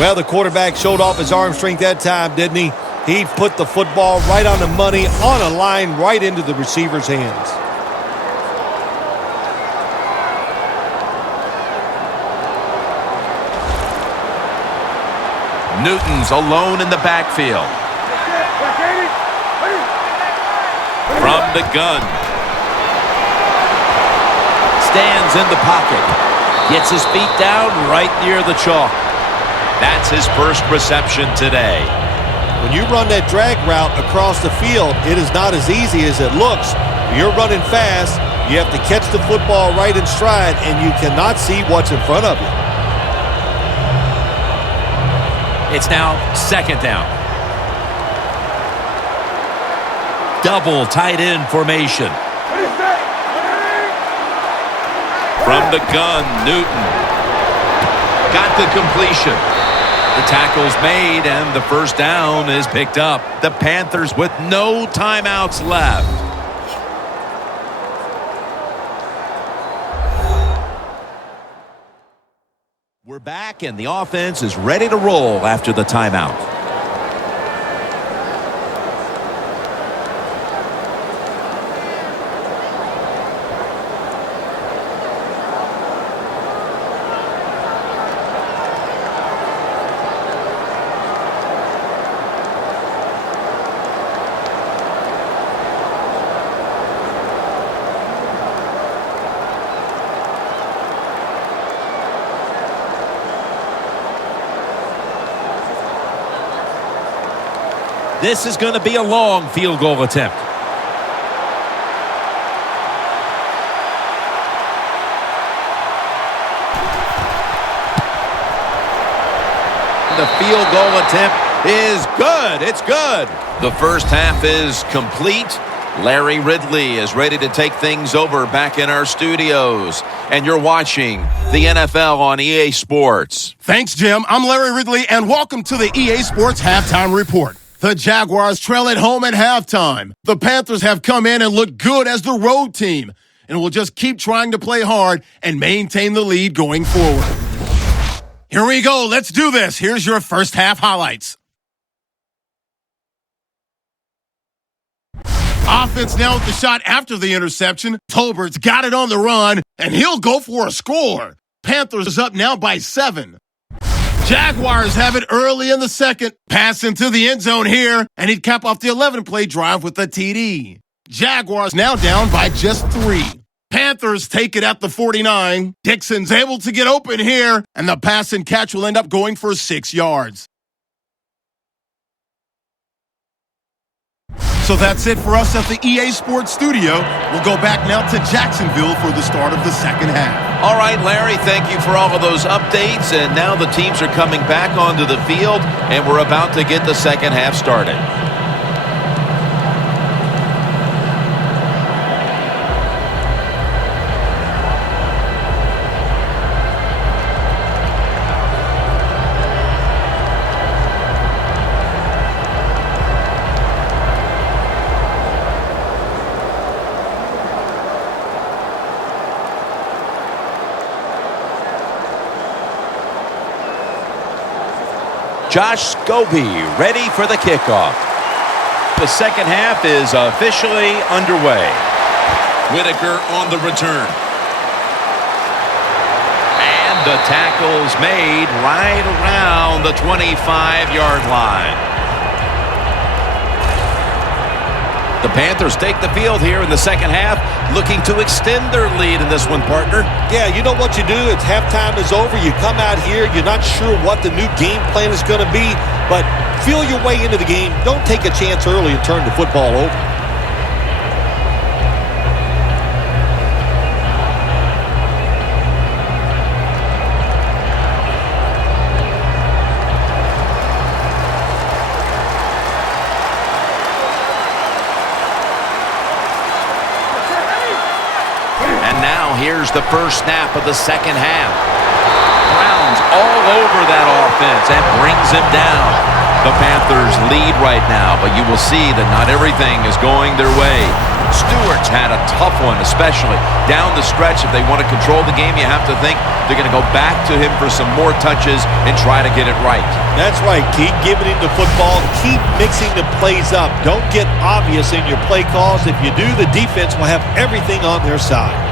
Well, the quarterback showed off his arm strength that time, didn't he? He put the football right on the money, on a line, right into the receiver's hands. Newton's alone in the backfield. From the gun. Stands in the pocket. Gets his feet down right near the chalk. That's his first reception today. When you run that drag route across the field, it is not as easy as it looks. You're running fast. You have to catch the football right in stride, and you cannot see what's in front of you. It's now second down. Double tight end formation. From the gun, Newton. Got the completion. The tackle's made, and the first down is picked up. The Panthers with no timeouts left. We're back, and the offense is ready to roll after the timeout. This is going to be a long field goal attempt. The field goal attempt is good. It's good. The first half is complete. Larry Ridley is ready to take things over back in our studios. And you're watching the NFL on EA Sports. Thanks, Jim. I'm Larry Ridley, and welcome to the EA Sports Halftime Report. The Jaguars trail at home at halftime. The Panthers have come in and looked good as the road team, and will just keep trying to play hard and maintain the lead going forward. Here we go. Let's do this. Here's your first half highlights. Offense now with the shot after the interception. Tolbert's got it on the run, and he'll go for a score. Panthers is up now by 7. Jaguars have it early in the second. Pass into the end zone here, and he'd cap off the 11-play drive with a TD. Jaguars now down by just 3. Panthers take it at the 49. Dixon's able to get open here, and the pass and catch will end up going for 6 yards. So that's it for us at the EA Sports Studio. We'll go back now to Jacksonville for the start of the second half. All right, Larry, thank you for all of those updates. And now the teams are coming back onto the field, and we're about to get the second half started. Josh Scobie ready for the kickoff. The second half is officially underway. Whitaker on the return. And the tackle's made right around the 25-yard line. The Panthers take the field here in the second half, looking to extend their lead in this one, partner. Yeah, you know what you do? It's halftime is over. You come out here. You're not sure what the new game plan is going to be, but feel your way into the game. Don't take a chance early and turn the football over. Here's the first snap of the second half. Brown's all over that offense and brings him down. The Panthers lead right now, but you will see that not everything is going their way. Stewart's had a tough one, especially down the stretch. If they want to control the game, you have to think they're going to go back to him for some more touches and try to get it right. That's right. Keep giving him the football. Keep mixing the plays up. Don't get obvious in your play calls. If you do, the defense will have everything on their side.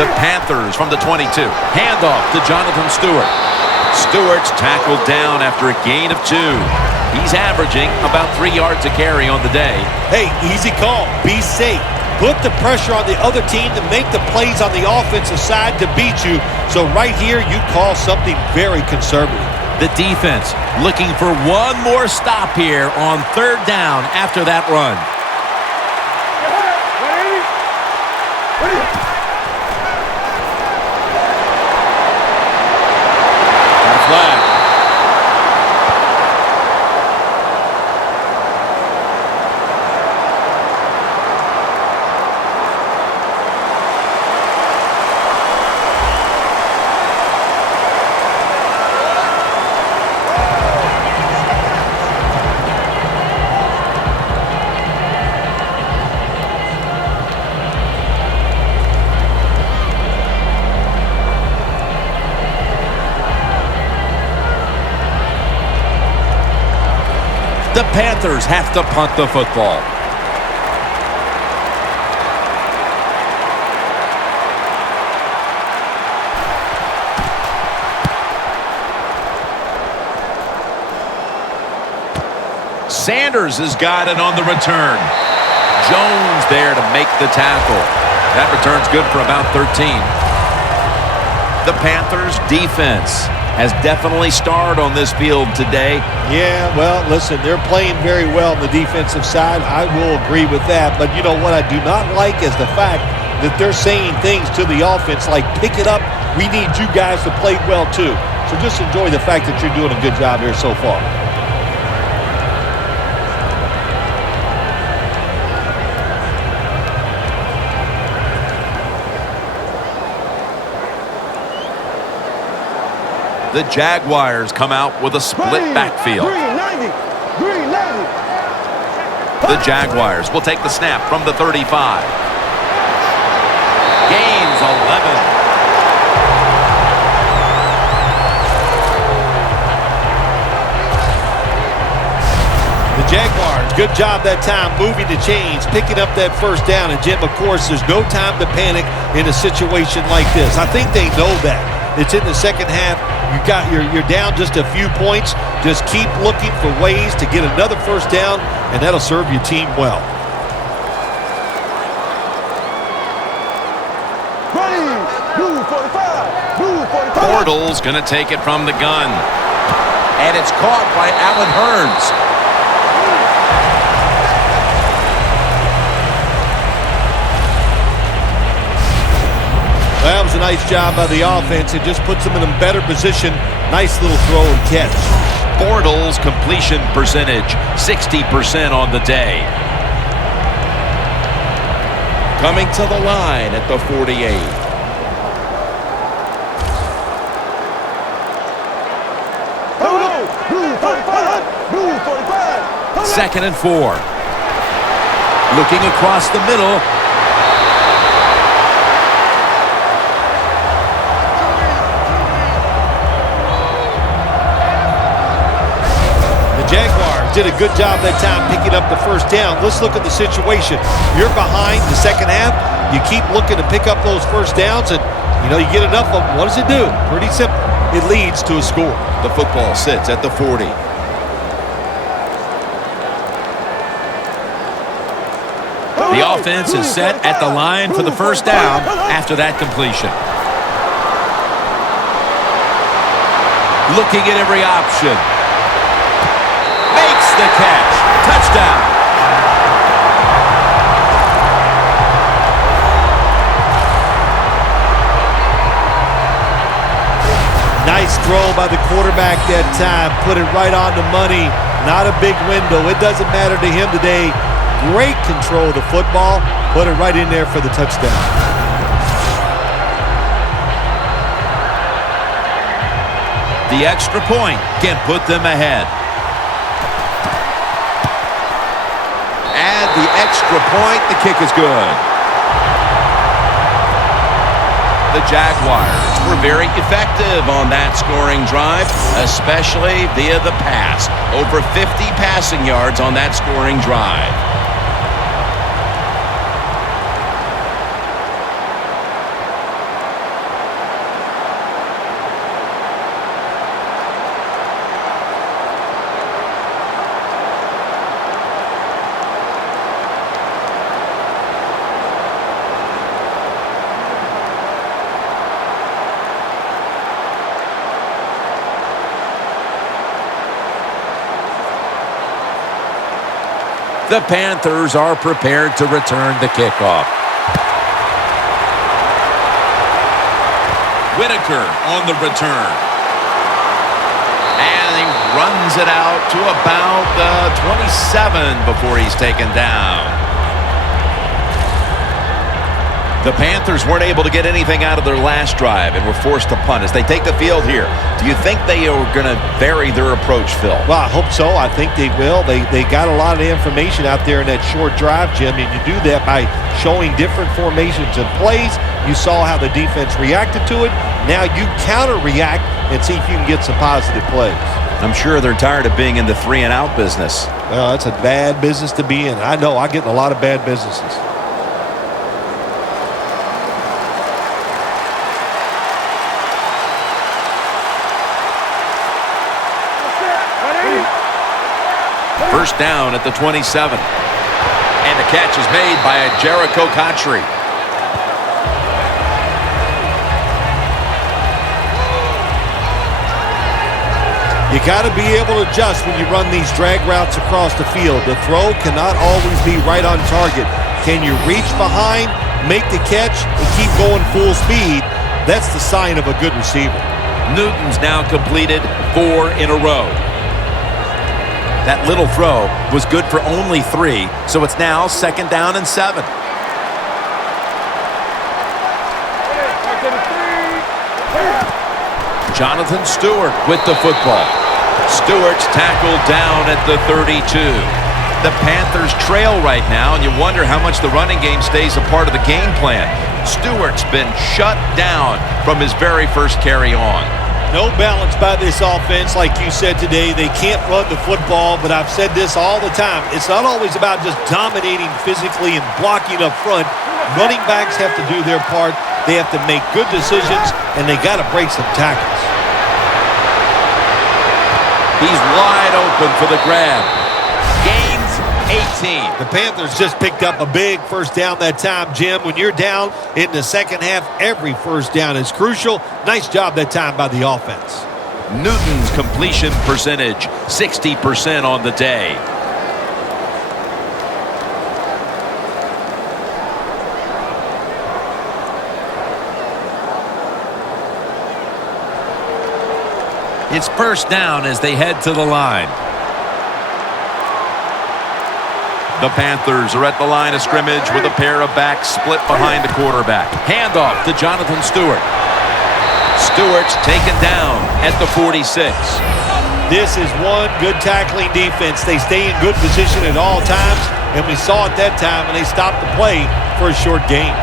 The Panthers from the 22. Handoff to Jonathan Stewart. Stewart's tackled down after a gain of 2. He's averaging about 3 yards a carry on the day. Hey, easy call. Be safe. Put the pressure on the other team to make the plays on the offensive side to beat you. So right here, you call something very conservative. The defense looking for one more stop here on third down after that run. Flag. The Panthers have to punt the football. Sanders has got it on the return. Jones there to make the tackle. That return's good for about 13. The Panthers defense has definitely starred on this field today. Yeah, well, listen, they're playing very well on the defensive side. I will agree with that. But you know what I do not like is the fact that they're saying things to the offense like, pick it up. We need you guys to play well too. So just enjoy the fact that you're doing a good job here so far. The Jaguars come out with a split backfield. The Jaguars will take the snap from the 35. Gains 11. The Jaguars, good job that time moving the chains, picking up that first down. And Jim, of course, there's no time to panic in a situation like this. I think they know that. It's in the second half. You're down just a few points. Just keep looking for ways to get another first down, and that'll serve your team well. Bortles going to take it from the gun. And it's caught by Allen Hurns. Well, that was a nice job by the offense. It just puts them in a better position. Nice little throw and catch. Bortles' completion percentage, 60% on the day. Coming to the line at the 48. Second and 4. Looking across the middle. Jaguars did a good job that time picking up the first down. Let's look at the situation. You're behind the second half. You keep looking to pick up those first downs, and, you get enough of them. What does it do? Pretty simple. It leads to a score. The football sits at the 40. The offense is set at the line for the first down after that completion. Looking at every option. Makes the catch. Touchdown. Nice throw by the quarterback that time. Put it right on the money. Not a big window. It doesn't matter to him today. Great control of the football. Put it right in there for the touchdown. The extra point can put them ahead. And the extra point, the kick is good. The Jaguars were very effective on that scoring drive, especially via the pass. Over 50 passing yards on that scoring drive. The Panthers are prepared to return the kickoff. Whitaker on the return. And he runs it out to about the 27 before he's taken down. The Panthers weren't able to get anything out of their last drive and were forced to punt as they take the field here. Do you think they are going to vary their approach, Phil? Well, I hope so. I think they will. They got a lot of information out there in that short drive, Jim, and you do that by showing different formations and plays. You saw how the defense reacted to it. Now you counter-react and see if you can get some positive plays. I'm sure they're tired of being in the 3-and-out business. Well, that's a bad business to be in. I know. I get in a lot of bad businesses. First down at the 27. And the catch is made by Jericho Contry. You got to be able to adjust when you run these drag routes across the field. The throw cannot always be right on target. Can you reach behind, make the catch, and keep going full speed? That's the sign of a good receiver. Newton's now completed 4 in a row. That little throw was good for only 3, so it's now 2nd down and 7. Jonathan Stewart with the football. Stewart's tackled down at the 32. The Panthers trail right now, and you wonder how much the running game stays a part of the game plan. Stewart's been shut down from his very first carry on. No balance by this offense, like you said today. They can't run the football, but I've said this all the time. It's not always about just dominating physically and blocking up front. Running backs have to do their part. They have to make good decisions, and they got to break some tackles. He's wide open for the grab. Gains 18. The Panthers just picked up a big first down that time, Jim. When you're down in the second half, every first down is crucial. Nice job that time by the offense. Newton's completion percentage, 60% on the day. It's first down as they head to the line. The Panthers are at the line of scrimmage with a pair of backs split behind the quarterback. Handoff to Jonathan Stewart. Stewart's taken down at the 46. This is one good tackling defense. They stay in good position at all times, and we saw it that time, and they stopped the play for a short gain.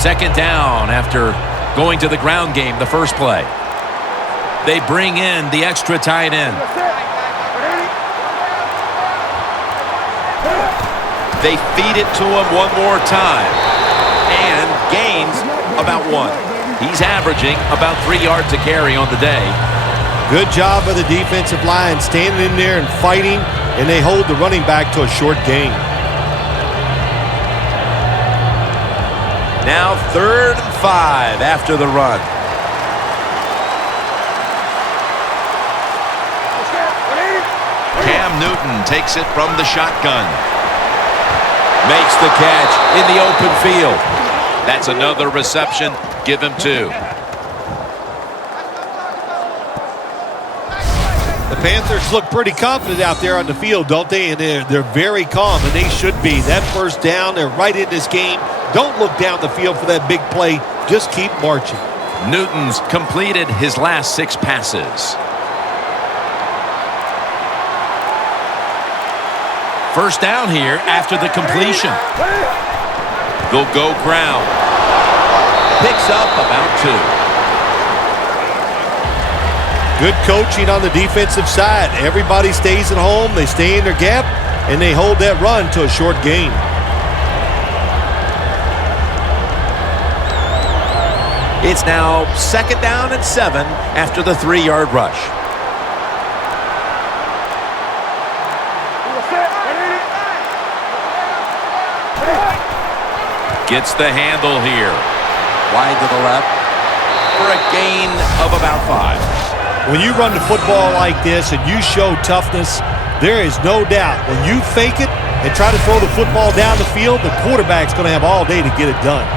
Second down after going to the ground game the first play. They bring in the extra tight end. They feed it to him one more time. And gains about 1. He's averaging about 3 yards a carry on the day. Good job by the defensive line standing in there and fighting, and they hold the running back to a short gain. Now 3rd and 5 after the run. Cam Newton takes it from the shotgun. Makes the catch in the open field. That's another reception. Give him 2. The Panthers look pretty confident out there on the field, don't they? And they're very calm, and they should be. That first down, they're right in this game. Don't look down the field for that big play. Just keep marching. Newton's completed his last 6 passes. First down here after the completion. They'll go ground. Picks up about 2. Good coaching on the defensive side. Everybody stays at home. They stay in their gap, and they hold that run to a short gain. It's now 2nd down and 7 after the 3-yard rush. Gets the handle here. Wide to the left for a gain of about 5. When you run the football like this and you show toughness, there is no doubt when you fake it and try to throw the football down the field, the quarterback's going to have all day to get it done.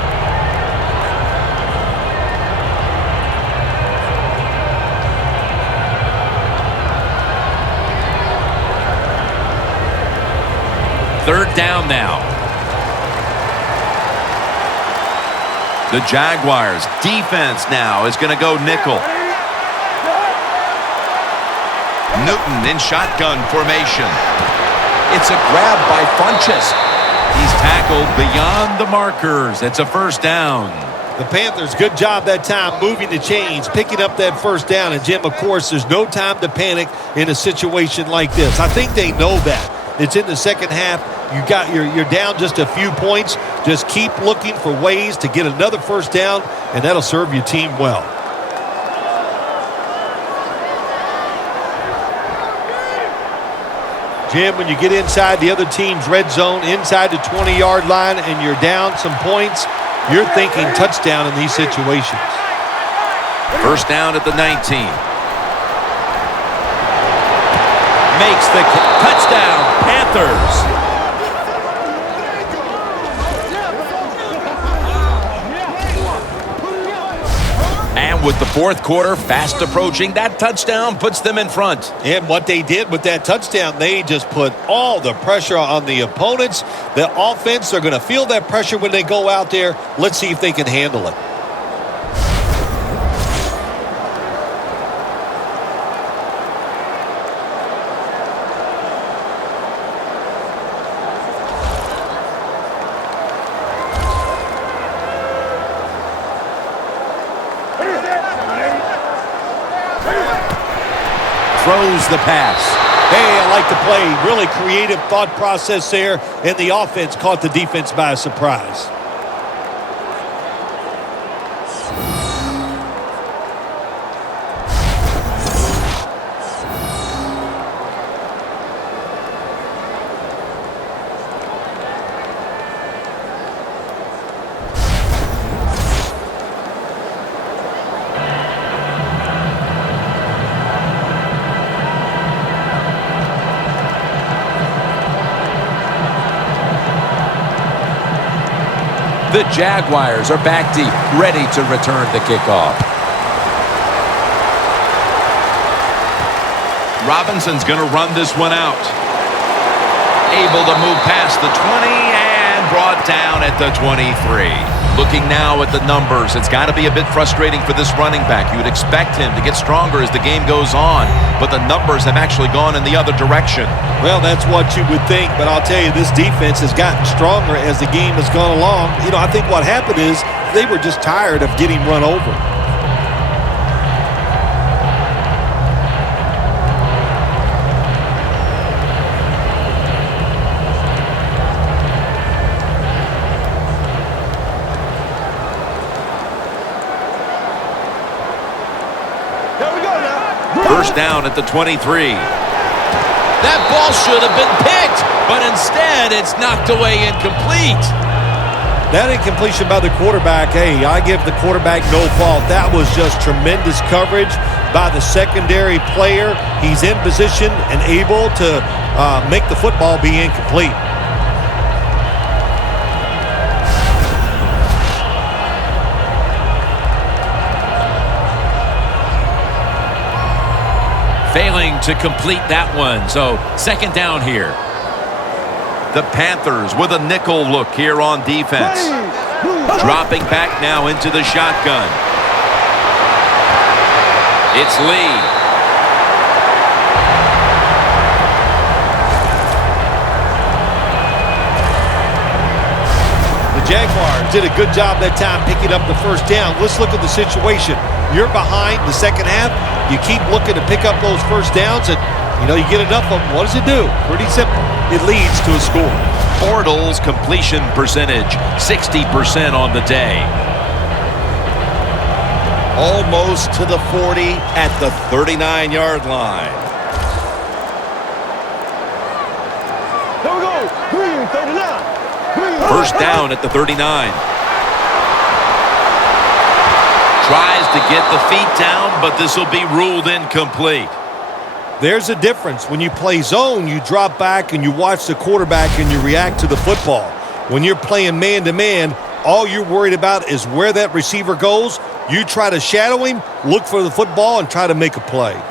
Third down now. The Jaguars defense now is going to go nickel. Newton in shotgun formation. It's a grab by Funchess. He's tackled beyond the markers. It's a first down. The Panthers, good job that time moving the chains, picking up that first down. And, Jim, of course, there's no time to panic in a situation like this. I think they know that. It's in the second half. You're down just a few points. Just keep looking for ways to get another first down, and that'll serve your team well. Jim, when you get inside the other team's red zone, inside the 20-yard line, and you're down some points, you're thinking touchdown in these situations. First down at the 19. Makes the touchdown, Panthers. And with the fourth quarter fast approaching, that touchdown puts them in front. And what they did with that touchdown, they just put all the pressure on the opponents. The offense, they're going to feel that pressure when they go out there. Let's see if they can handle it. Throws the pass. Hey, I like the play. Really creative thought process there, and the offense caught the defense by surprise. The Jaguars are back deep, ready to return the kickoff. Robinson's going to run this one out. Able to move past the 20 and brought down at the 23. Looking now at the numbers, it's got to be a bit frustrating for this running back. You would expect him to get stronger as the game goes on, but the numbers have actually gone in the other direction. Well, that's what you would think, but I'll tell you, this defense has gotten stronger as the game has gone along. You know, I think what happened is they were just tired of getting run over. First down at the 23. That ball should have been picked, but instead it's knocked away incomplete. That incompletion by the quarterback, hey, I give the quarterback no fault. That was just tremendous coverage by the secondary player. He's in position and able to make the football be incomplete. Failing to complete that one, so second down here. The Panthers with a nickel look here on defense. Dropping back now into the shotgun. It's Lee. The Jaguars did a good job that time picking up the first down. Let's look at the situation. You're behind the second half. You keep looking to pick up those first downs, and, you know, you get enough of them. What does it do? Pretty simple. It leads to a score. Bortles' completion percentage, 60% on the day. Almost to the 40 at the 39-yard line. Here we go. Green, 39. First down at the 39. Tries to get the feet down, but this will be ruled incomplete. There's a difference. When you play zone, you drop back and you watch the quarterback and you react to the football. When you're playing man-to-man, all you're worried about is where that receiver goes. You try to shadow him, look for the football, and try to make a play.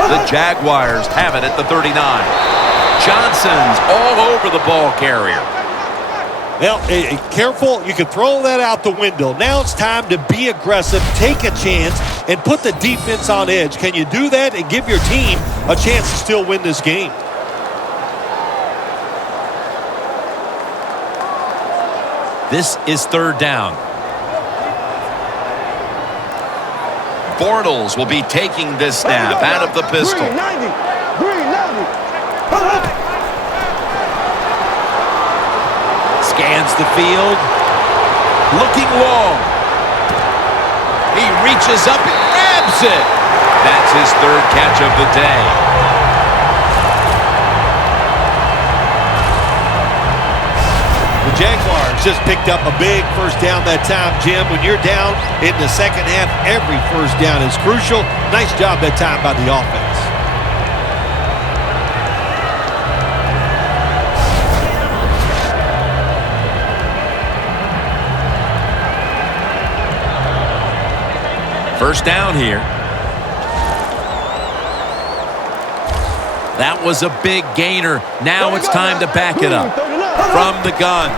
The Jaguars have it at the 39. Johnson's all over the ball carrier. Well, careful. You can throw that out the window. Now it's time to be aggressive, take a chance, and put the defense on edge. Can you do that and give your team a chance to still win this game? This is third down. Bortles will be taking this snap out of the pistol. Green 90. Green 90. Scans the field. Looking long. He reaches up and grabs it. That's his third catch of the day. The Jaguars just picked up a big first down that time, Jim. When you're down in the second half, every first down is crucial. Nice job that time by the offense. First down here. That was a big gainer. Now it's time to back it up. From the gun.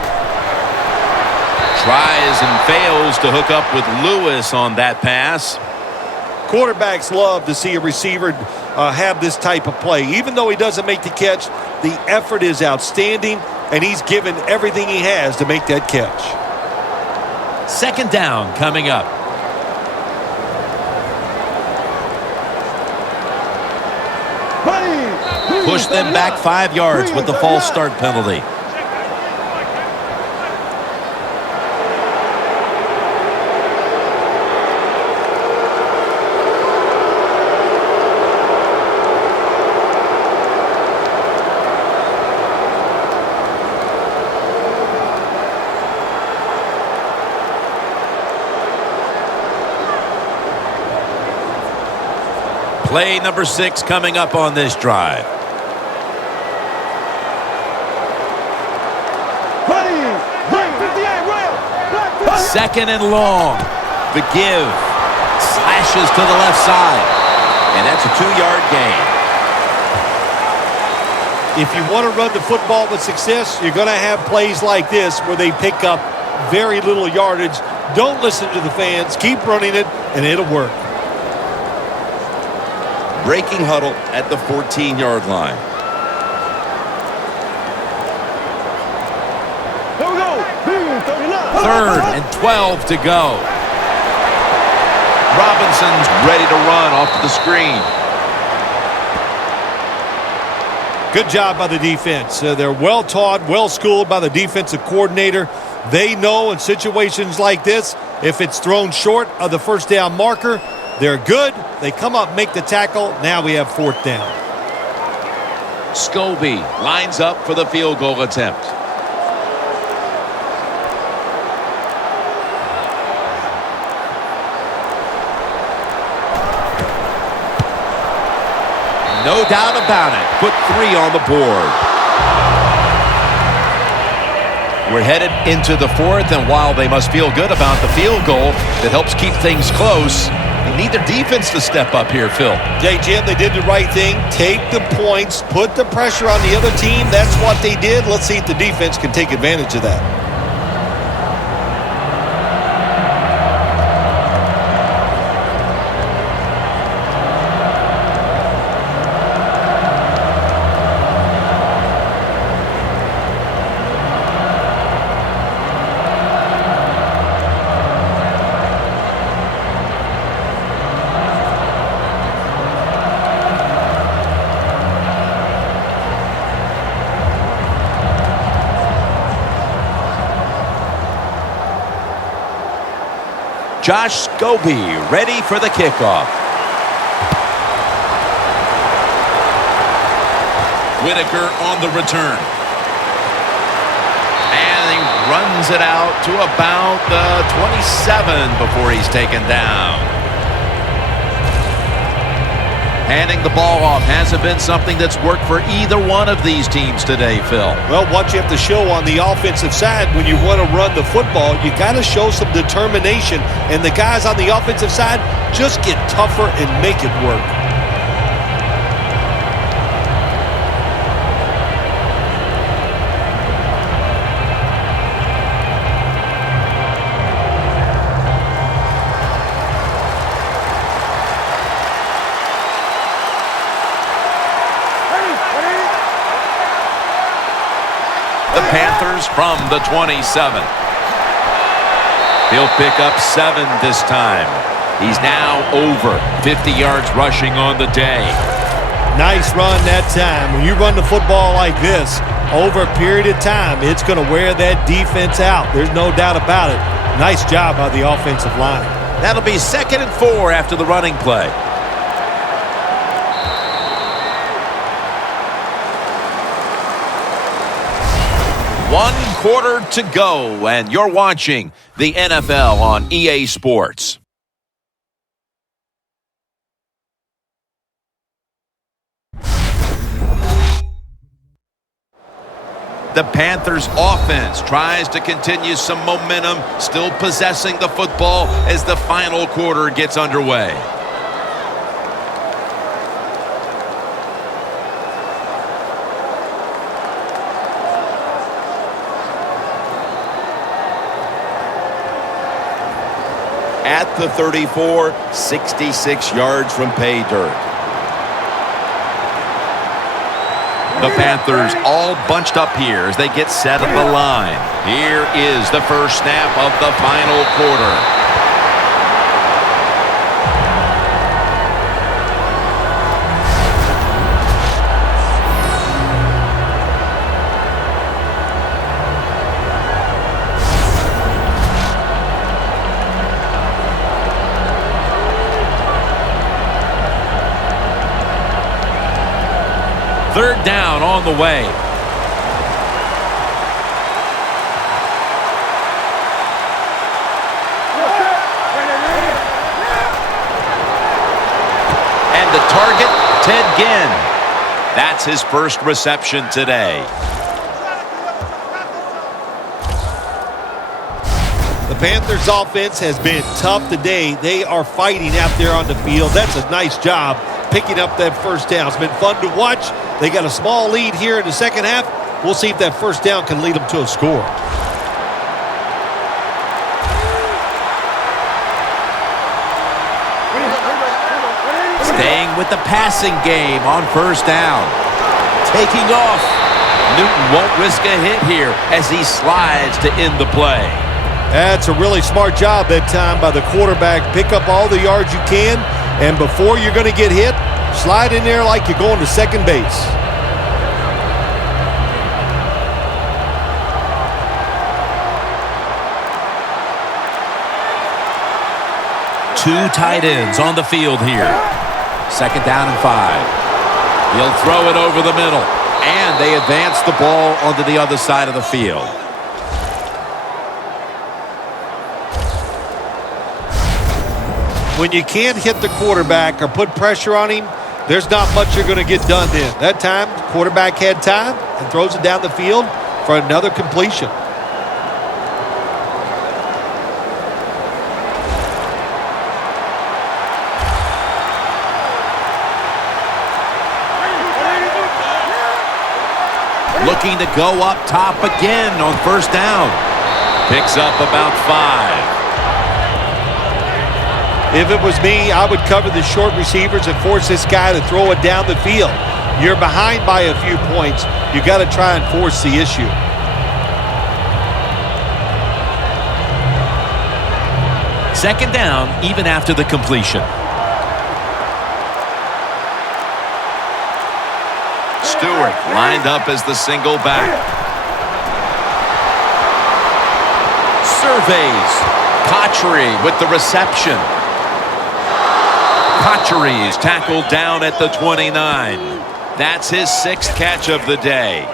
Tries and fails to hook up with Lewis on that pass. Quarterbacks love to see a receiver have this type of play. Even though he doesn't make the catch, the effort is outstanding, and he's given everything he has to make that catch. Second down coming up. Push them back 5 yards with the false start penalty. Play number 6 coming up on this drive. Second and long. The give. Slashes to the left side. And that's a 2-yard gain. If you want to run the football with success, you're going to have plays like this where they pick up very little yardage. Don't listen to the fans. Keep running it, and it'll work. Breaking huddle at the 14-yard line. Here we go. 39. Third and 12 to go. Robinson's ready to run off the screen. Good job by the defense. They're well-taught, well-schooled by the defensive coordinator. They know in situations like this, if it's thrown short of the first down marker, they're good. They come up, make the tackle. Now we have fourth down. Scobie lines up for the field goal attempt. No doubt about it. Put 3 on the board. We're headed into the fourth, and while they must feel good about the field goal that helps keep things close, they need their defense to step up here, Phil. Hey, Jim, they did the right thing. Take the points, put the pressure on the other team. That's what they did. Let's see if the defense can take advantage of that. Josh Scobie ready for the kickoff. Whitaker on the return. And he runs it out to about the 27 before he's taken down. Handing the ball off hasn't been something that's worked for either one of these teams today, Phil. Well, what you have to show on the offensive side when you want to run the football, you got to show some determination. And the guys on the offensive side just get tougher and make it work. Panthers from the 27. He'll pick up 7 this time. He's now over 50 yards rushing on the day. Nice run that time. When you run the football like this, over a period of time, it's going to wear that defense out. There's no doubt about it. Nice job by the offensive line. That'll be 2nd and 4 after the running play. One quarter to go, and you're watching the NFL on EA Sports. The Panthers offense tries to continue some momentum, still possessing the football as the final quarter gets underway. At the 34, 66 yards from pay dirt. The Panthers all bunched up here as they get set at the line. Here is the first snap of the final quarter. Third down on the way. And the target, Ted Ginn. That's his first reception today. The Panthers offense has been tough today. They are fighting out there on the field. That's a nice job picking up that first down. It's been fun to watch. They got a small lead here in the second half. We'll see if that first down can lead them to a score. Staying with the passing game on first down. Taking off. Newton won't risk a hit here as he slides to end the play. That's a really smart job that time by the quarterback. Pick up all the yards you can, and before you're going to get hit, slide in there like you're going to second base. Two tight ends on the field here. Second down and 5. He'll throw it over the middle, and they advance the ball onto the other side of the field. When you can't hit the quarterback or put pressure on him, there's not much you're going to get done then. That time, the quarterback had time and throws it down the field for another completion. Looking to go up top again on first down. Picks up about 5. If it was me, I would cover the short receivers and force this guy to throw it down the field. You're behind by a few points. You got to try and force the issue. Second down, even after the completion. Stewart lined up as the single back. Surveys. Cotchery with the reception. Cotchery's tackled down at the 29. That's his 6th catch of the day.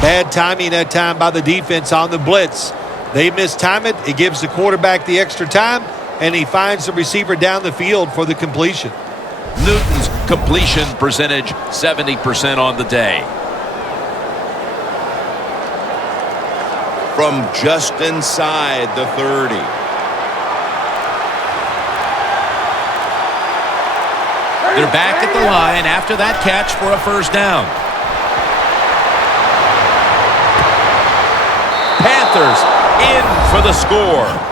Bad timing that time by the defense on the blitz. They mistime it. It gives the quarterback the extra time, and he finds the receiver down the field for the completion. Newton's completion percentage 70% on the day. From just inside the 30. They're back at the line after that catch for a first down. Panthers in for the score.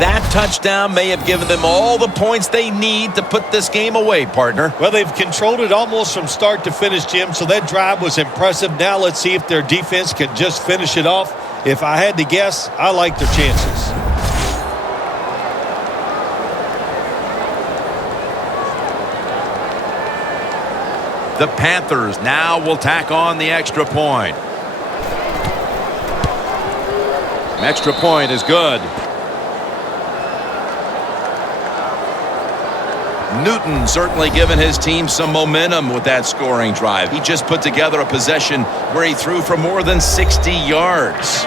That touchdown may have given them all the points they need to put this game away, partner. Well, they've controlled it almost from start to finish, Jim, so that drive was impressive. Now let's see if their defense can just finish it off. If I had to guess, I like their chances. The Panthers now will tack on the extra point. Extra point is good. Newton certainly given his team some momentum with that scoring drive. He just put together a possession where he threw for more than 60 yards.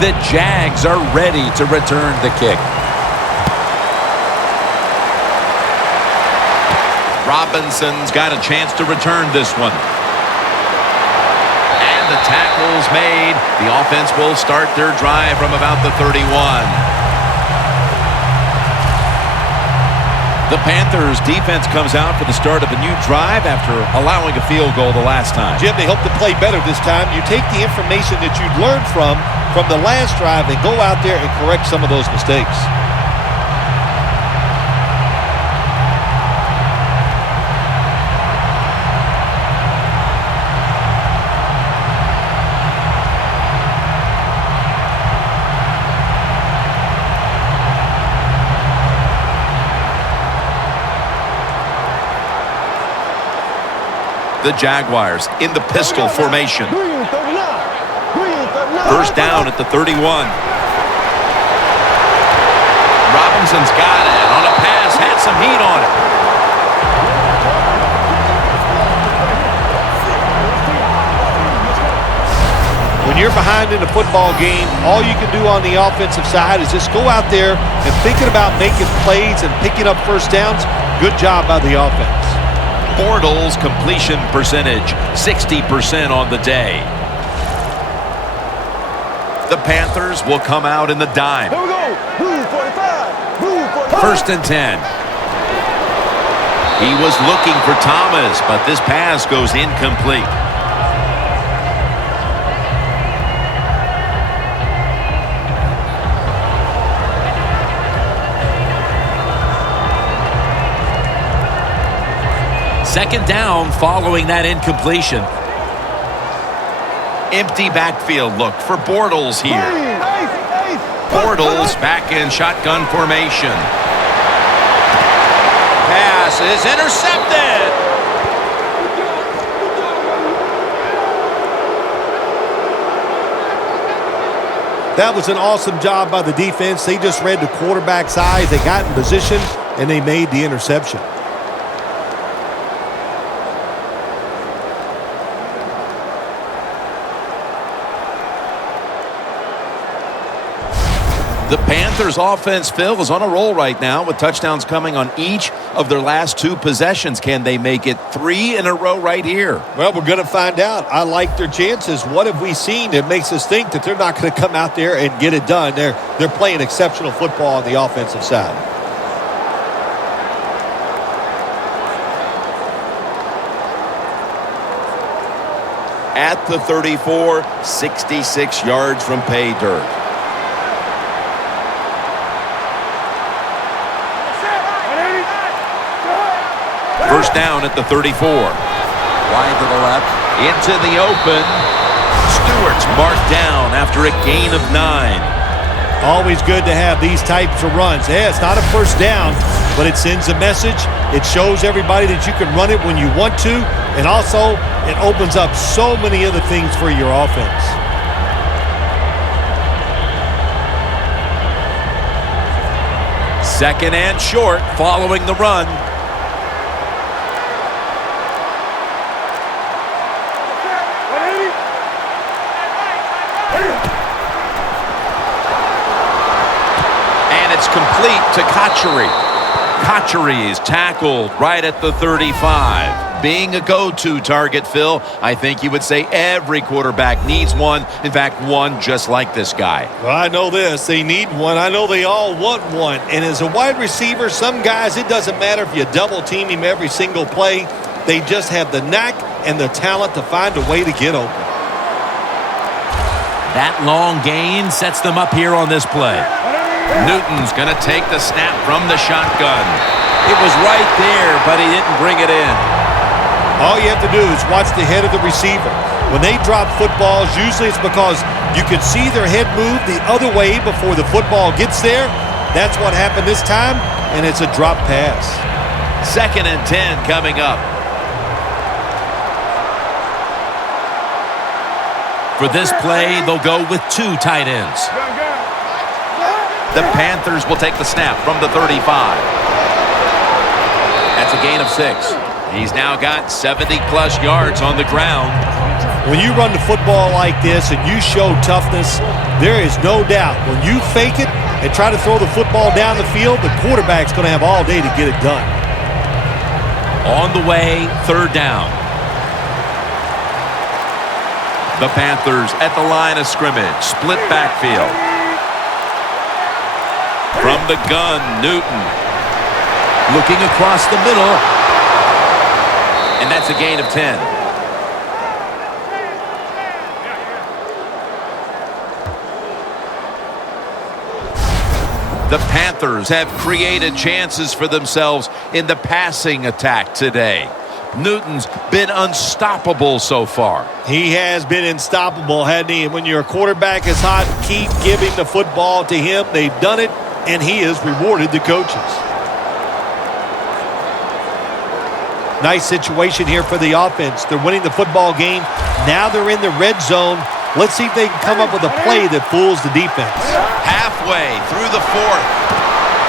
The Jags are ready to return the kick. Robinson's got a chance to return this one. And the tackle's made. The offense will start their drive from about the 31. The Panthers defense comes out for the start of a new drive after allowing a field goal the last time. Jim, they hope to play better this time. You take the information that you'd learned from the last drive and go out there and correct some of those mistakes. The Jaguars in the pistol formation. Green 39. Green 39. First down at the 31. Robinson's got it. On a pass, had some heat on it. When you're behind in a football game, all you can do on the offensive side is just go out there and thinking about making plays and picking up first downs. Good job by the offense. Bortles completion percentage, 60% on the day. The Panthers will come out in the dime. Here we go. Blue 45. Blue 45. First and 10. He was looking for Thomas, but this pass goes incomplete. Second down following that incompletion. Empty backfield look for Bortles here. Bortles back in shotgun formation. Pass is intercepted. That was an awesome job by the defense. They just read the quarterback's eyes. They got in position, and they made the interception. The Panthers offense, Phil, is on a roll right now with touchdowns coming on each of their last two possessions. Can they make it 3 in a row right here? Well, we're going to find out. I like their chances. What have we seen that makes us think that they're not going to come out there and get it done? They're playing exceptional football on the offensive side. At the 34, 66 yards from pay dirt. First down at the 34. Wide to the left. Into the open. Stewart's marked down after a gain of 9. Always good to have these types of runs. Yeah, it's not a first down, but it sends a message. It shows everybody that you can run it when you want to, and also it opens up so many other things for your offense. Second and short following the run. Complete to Kachary. Kachary is tackled right at the 35. Being a go-to target, Phil, I think you would say every quarterback needs one. In fact, one just like this guy. Well, I know this. They need one. I know they all want one. And as a wide receiver, some guys, it doesn't matter if you double team him every single play. They just have the knack and the talent to find a way to get open. That long gain sets them up here on this play. Newton's going to take the snap from the shotgun. It was right there, but he didn't bring it in. All you have to do is watch the head of the receiver. When they drop footballs, usually it's because you can see their head move the other way before the football gets there. That's what happened this time, and it's a drop pass. Second and 10 coming up. For this play, they'll go with 2 tight ends. The Panthers will take the snap from the 35. That's a gain of 6. He's now got 70-plus yards on the ground. When you run the football like this and you show toughness, there is no doubt when you fake it and try to throw the football down the field, the quarterback's going to have all day to get it done. On the way, third down. The Panthers at the line of scrimmage, split backfield. From the gun, Newton. Looking across the middle. And that's a gain of 10. The Panthers have created chances for themselves in the passing attack today. Newton's been unstoppable so far. He has been unstoppable, hasn't he? And when your quarterback is hot, keep giving the football to him. They've done it, and he has rewarded the coaches. Nice situation here for the offense. They're winning the football game. Now they're in the red zone. Let's see if they can come up with a play that fools the defense. Halfway through the fourth.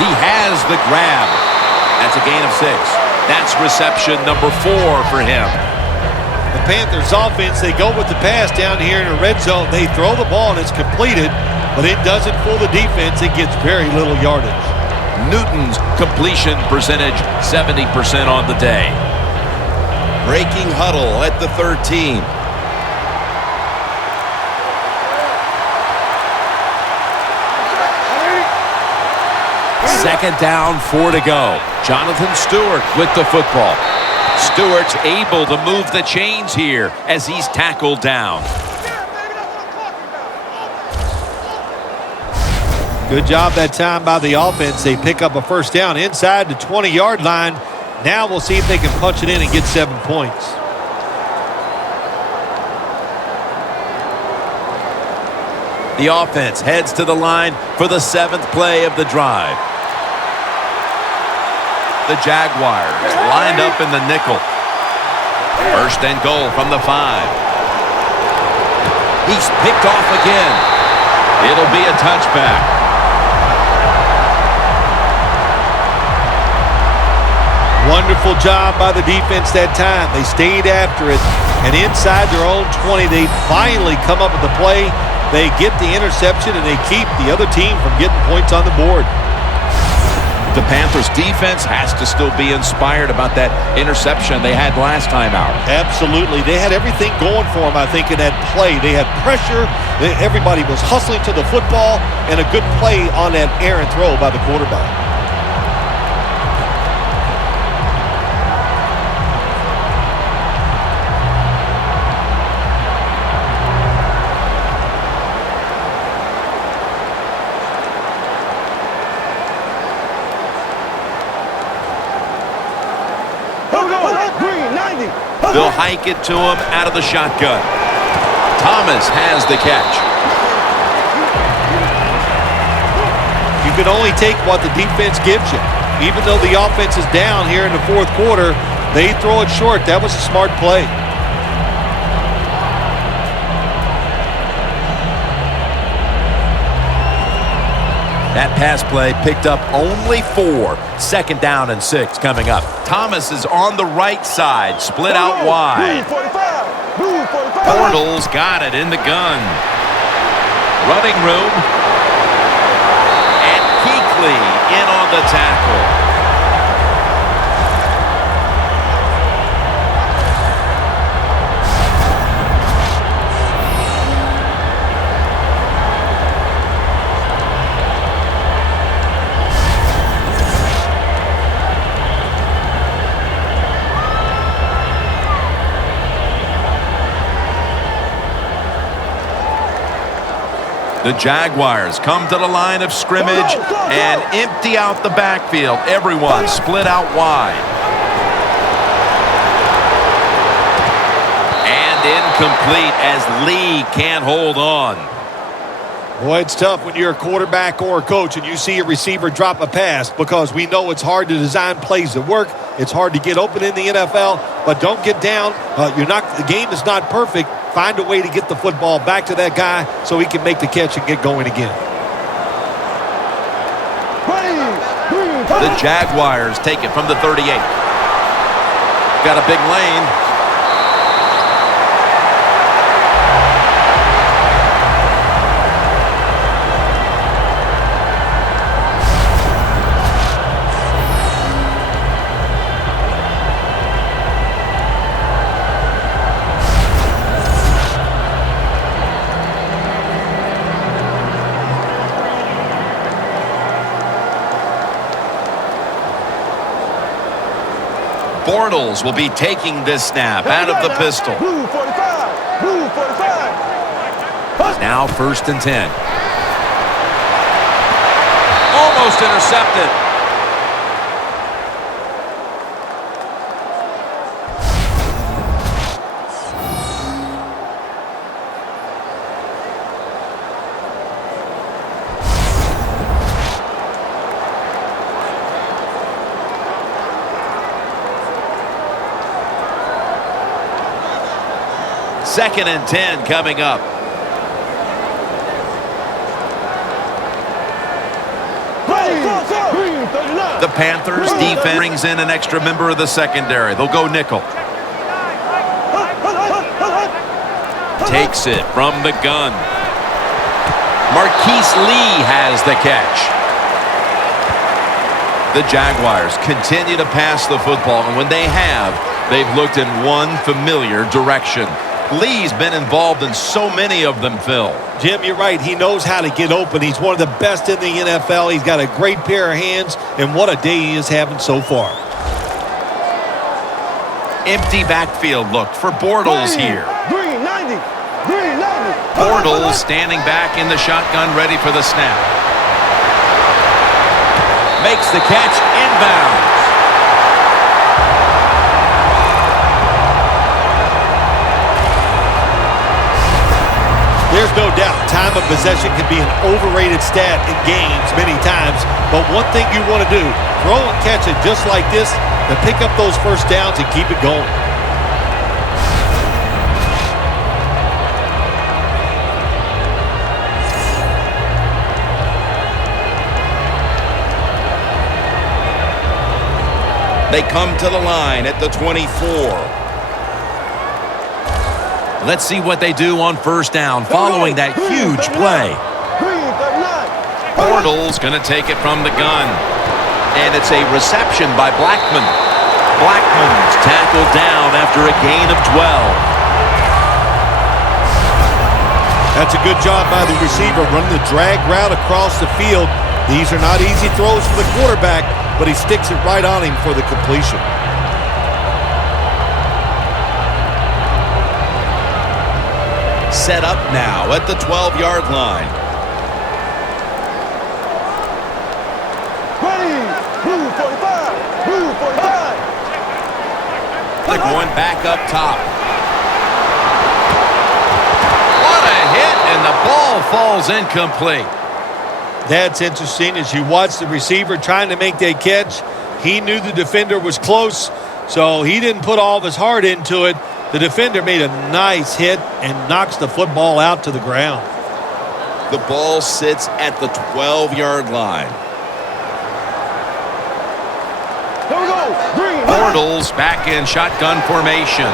He has the grab. That's a gain of 6. That's reception number 4 for him. The Panthers offense, they go with the pass down here in the red zone. They throw the ball and it's completed, but it doesn't fool the defense. It gets very little yardage. Newton's completion percentage, 70% on the day. Breaking huddle at the 13. Second down, 4 to go. Jonathan Stewart with the football. Stewart's able to move the chains here as he's tackled down. Good job that time by the offense. They pick up a first down inside the 20-yard line. Now we'll see if they can punch it in and get 7 points. The offense heads to the line for the 7th play of the drive. The Jaguars lined up in the nickel. First and goal from the 5. He's picked off again. It'll be a touchback. Wonderful job by the defense that time. They stayed after it, and inside their own 20, they finally come up with the play. They get the interception, and they keep the other team from getting points on the board. The Panthers defense has to still be inspired about that interception they had last time out. Absolutely. They had everything going for them, I think, in that play. They had pressure. Everybody was hustling to the football, and a good play on that errant throw by the quarterback. They'll hike it to him out of the shotgun. Thomas has the catch. You can only take what the defense gives you. Even though the offense is down here in the 4th quarter, they throw it short. That was a smart play. That pass play picked up only 4. Second down and 6 coming up. Thomas is on the right side, split out wide. Bortles got it in the gun. Running room. And Kuechly in on the tackle. The Jaguars come to the line of scrimmage and empty out the backfield. Everyone split out wide. And incomplete as Lee can't hold on. Boy, it's tough when you're a quarterback or a coach and you see a receiver drop a pass, because we know it's hard to design plays that work. It's hard to get open in the NFL, but don't get down. The game is not perfect. Find a way to get the football back to that guy so he can make the catch and get going again. The Jaguars take it from the 38. Got a big lane. Bortles will be taking this snap out of the pistol. Now 1st and 10. Almost intercepted. 2nd and 10 coming up. The Panthers defense brings in an extra member of the secondary. They'll go nickel. Takes it from the gun. Marquise Lee has the catch. The Jaguars continue to pass the football, and when they have, they've looked in one familiar direction. Lee's been involved in so many of them, Phil. Jim, you're right. He knows how to get open. He's one of the best in the NFL. He's got a great pair of hands, and what a day he is having so far. Empty backfield look for Bortles here. Green 90. Green 90. Bortles standing back in the shotgun, ready for the snap. Makes the catch inbounds. There's no doubt time of possession can be an overrated stat in games many times, but one thing you want to do, throw and catch it just like this to pick up those first downs and keep it going. They come to the line at the 24. Let's see what they do on first down following that huge play. Bortles going to take it from the gun. And it's a reception by Blackman. Blackman's tackled down after a gain of 12. That's a good job by the receiver running the drag route across the field. These are not easy throws for the quarterback, but he sticks it right on him for the completion. Set up now at the 12-yard line. Blue 45. Blue 45. They're going back up top. What a hit, and the ball falls incomplete. That's interesting. As you watch the receiver trying to make that catch, he knew the defender was close, so he didn't put all of his heart into it. The defender made a nice hit and knocks the football out to the ground. The ball sits at the 12-yard line. Here we go. Green. Bortles back in shotgun formation.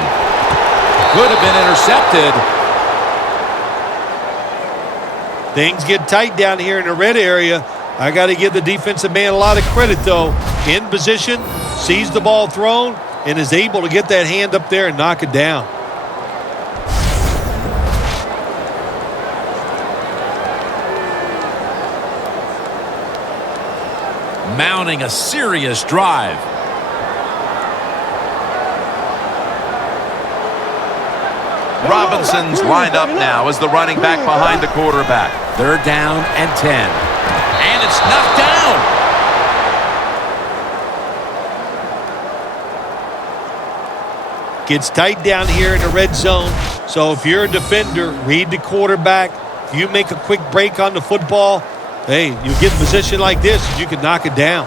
Could have been intercepted. Things get tight down here in the red area. I got to give the defensive man a lot of credit, though. In position, sees the ball thrown, and is able to get that hand up there and knock it down. Mounting a serious drive. Robinson's lined up now as the running back behind the quarterback. They're down and 10. And it's knocked down. Gets tight down here in the red zone. So if you're a defender, read the quarterback. If you make a quick break on the football, hey, you get in position like this, you can knock it down.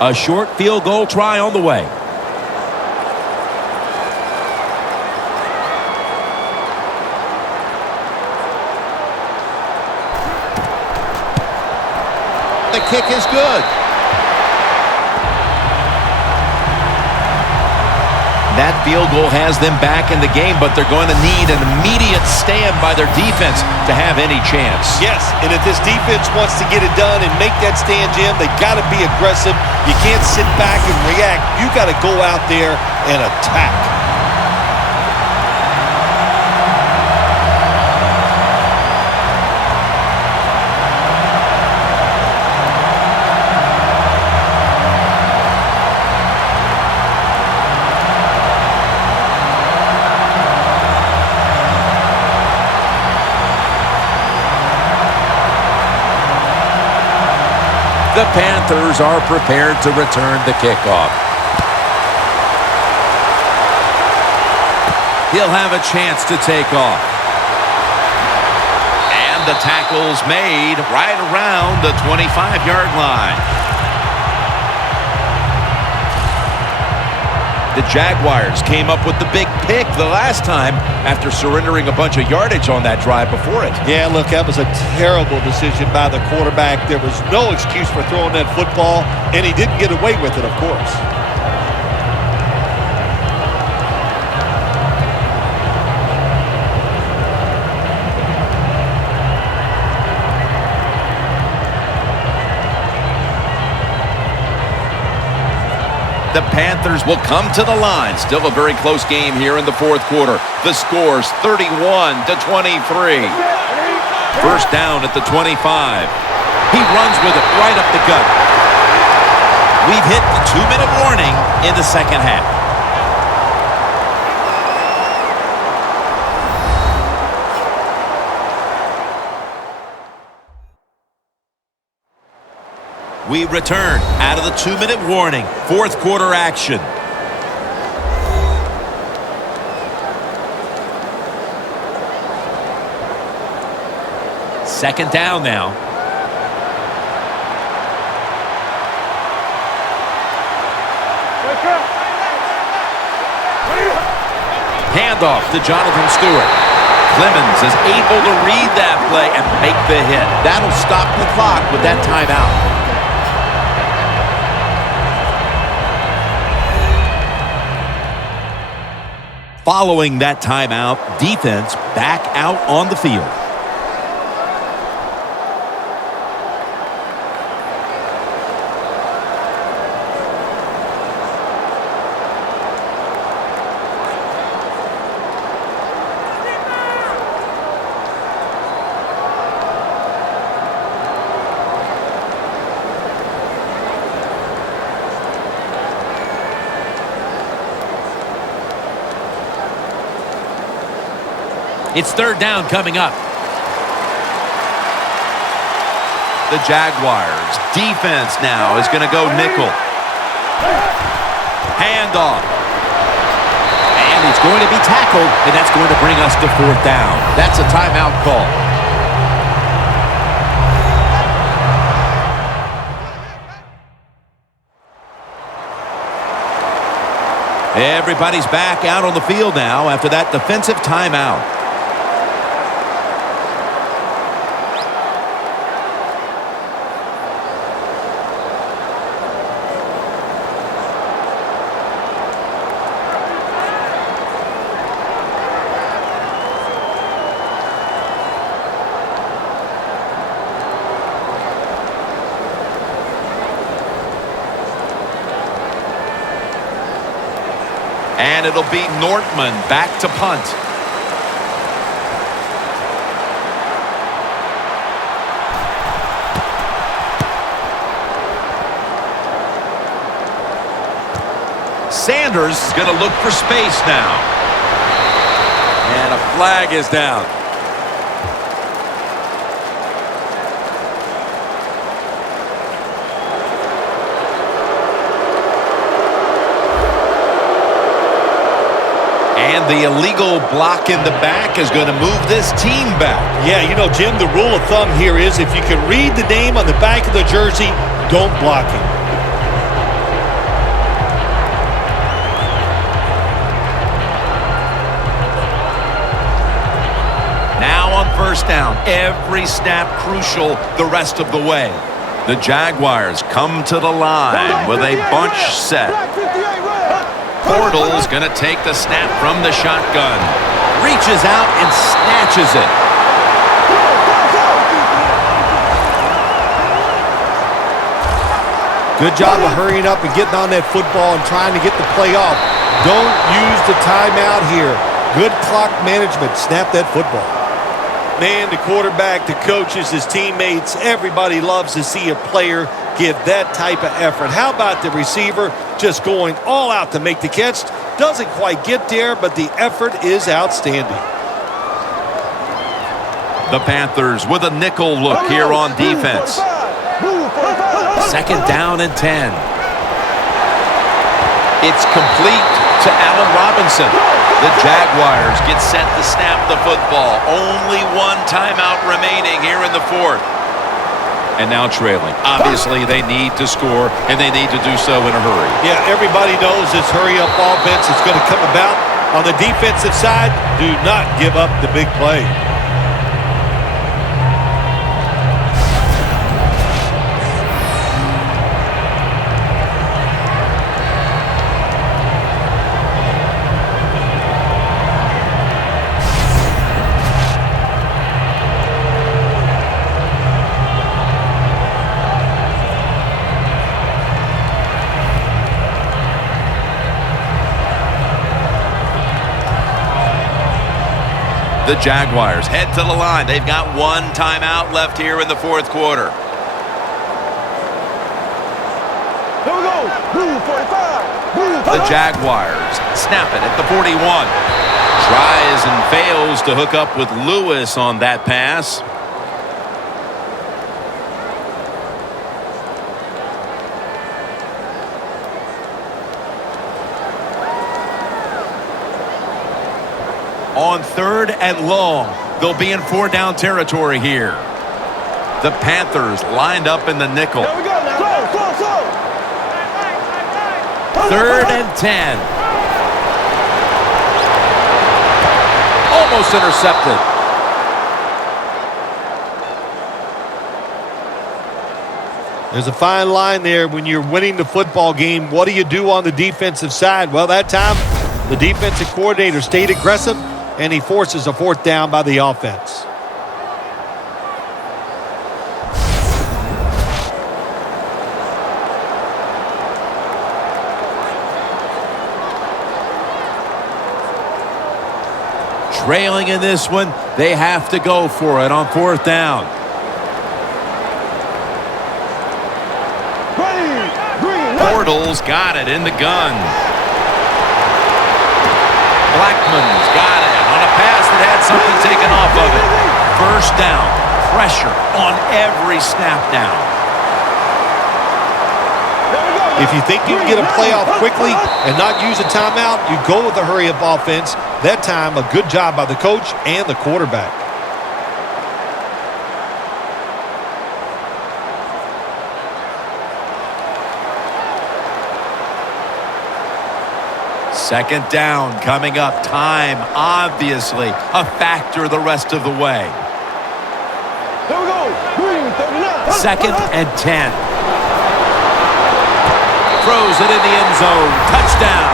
A short field goal try on the way. The kick is good. That field goal has them back in the game, but they're going to need an immediate stand by their defense to have any chance. Yes, and if this defense wants to get it done and make that stand, Jim, they got to be aggressive. You can't sit back and react. You got to go out there and attack. The Panthers are prepared to return the kickoff. He'll have a chance to take off. And the tackle's made right around the 25-yard line. The Jaguars came up with the big pick the last time after surrendering a bunch of yardage on that drive before it. Yeah, look, that was a terrible decision by the quarterback. There was no excuse for throwing that football, and he didn't get away with it, of course. The Panthers will come to the line. Still a very close game here in the fourth quarter. The score's 31-23. First down at the 25. He runs with it right up the gut. We've hit the 2-minute warning in the second half. We return out of the 2-minute warning. Fourth quarter action. Second down now. Handoff to Jonathan Stewart. Clemens is able to read that play and make the hit. That'll stop the clock with that timeout. Following that timeout, defense back out on the field. It's third down coming up. The Jaguars defense now is going to go nickel. Handoff. And he's going to be tackled, and that's going to bring us to fourth down. That's a timeout call. Everybody's back out on the field now after that defensive timeout. And it'll be Nortman back to punt. Sanders is going to look for space now. And a flag is down. And the illegal block in the back is going to move this team back. Yeah, you know, Jim, the rule of thumb here is if you can read the name on the back of the jersey, don't block him. Now on first down, every snap crucial the rest of the way. The Jaguars come to the line with a bunch set. Portal's going to take the snap from the shotgun. Reaches out and snatches it. Good job of hurrying up and getting on that football and trying to get the play off. Don't use the timeout here. Good clock management. Snap that football. Man, the quarterback, the coaches, his teammates, everybody loves to see a player give that type of effort. How about the receiver just going all out to make the catch? Doesn't quite get there, but the effort is outstanding. The Panthers with a nickel look here on defense. Second down and 10. It's complete to Allen Robinson. The Jaguars get set to snap the football. Only one timeout remaining here in the fourth. and now trailing. Obviously, they need to score, and they need to do so in a hurry. Yeah, everybody knows this hurry-up offense is going to come about. On the defensive side, do not give up the big play. The Jaguars head to the line. They've got one timeout left here in the fourth quarter. Here we go. Blue 45. Blue 45. The Jaguars snap it at the 41. Tries and fails to hook up with Lewis on that pass. On 3rd and long, they'll be in 4-down territory here. The Panthers lined up in the nickel. Here we go now. Slow. 3rd and 10. Almost intercepted. There's a fine line there when you're winning the football game. What do you do on the defensive side? Well, that time, the defensive coordinator stayed aggressive, and he forces a 4th down by the offense. Trailing in this one, they have to go for it on 4th down. Bortles got it in the gun. Blackman's got it on a pass that had something taken off of it. 1st down. Pressure on every snap down. If you think you can get a play off quickly and not use a timeout, you go with a hurry-up offense. That time, a good job by the coach and the quarterback. Second down coming up. Time, obviously, a factor the rest of the way. Here we go. Green 39. 2nd and 10. Throws it in the end zone. Touchdown.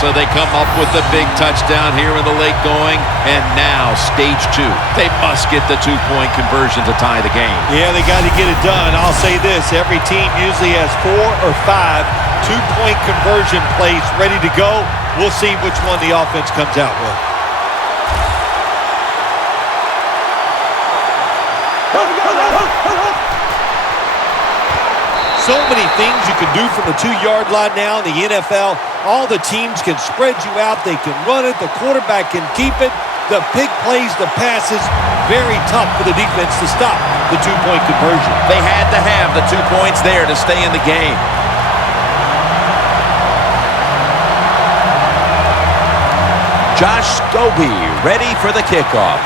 So they come up with the big touchdown here in the late going. And now, stage 2. They must get the 2-point conversion to tie the game. Yeah, they got to get it done. I'll say this. Every team usually has 4 or 5 2-point conversion plays ready to go. We'll see which one the offense comes out with. So many things you can do from the 2-yard line now in the NFL. All the teams can spread you out. They can run it. The quarterback can keep it. The big plays, the passes, very tough for the defense to stop the 2-point conversion. They had to have the 2 points there to stay in the game. Josh Scobie ready for the kickoff.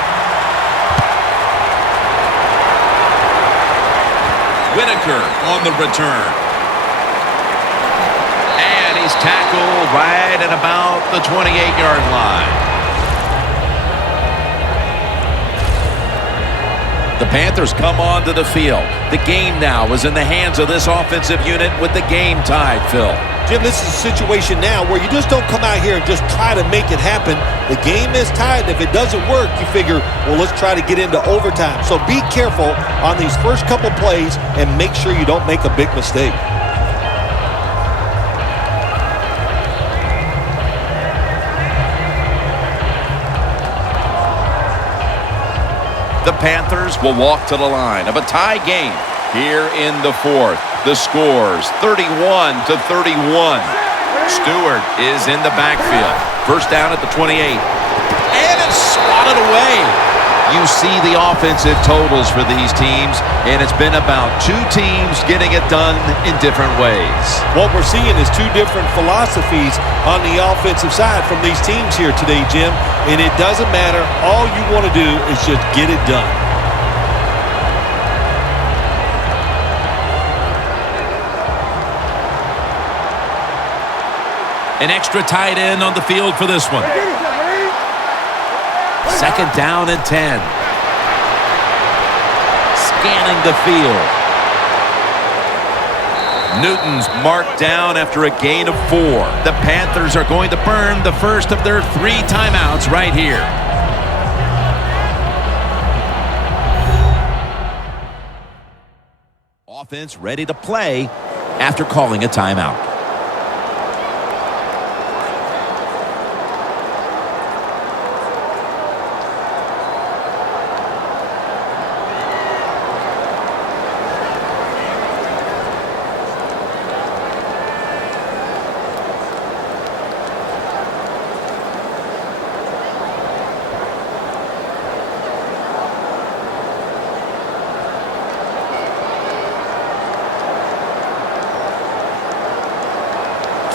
Whitaker on the return. And he's tackled right at about the 28-yard line. The Panthers come onto the field. The game now is in the hands of this offensive unit with the game tied, Phil. Jim, this is a situation now where you just don't come out here and just try to make it happen. The game is tied. If it doesn't work, you figure, well, let's try to get into overtime. So be careful on these first couple plays and make sure you don't make a big mistake. The Panthers will walk to the line of a tie game here in the fourth. The scores 31-31. Stewart is in the backfield. First down at the 28. And it's swatted away. You see the offensive totals for these teams, and it's been about two teams getting it done in different ways. What we're seeing is two different philosophies on the offensive side from these teams here today, Jim, and it doesn't matter. All you want to do is just get it done. An extra tight end on the field for this one. Second down and 10. Scanning the field. Newton's marked down after a gain of 4. The Panthers are going to burn the first of their 3 timeouts right here. Offense ready to play after calling a timeout.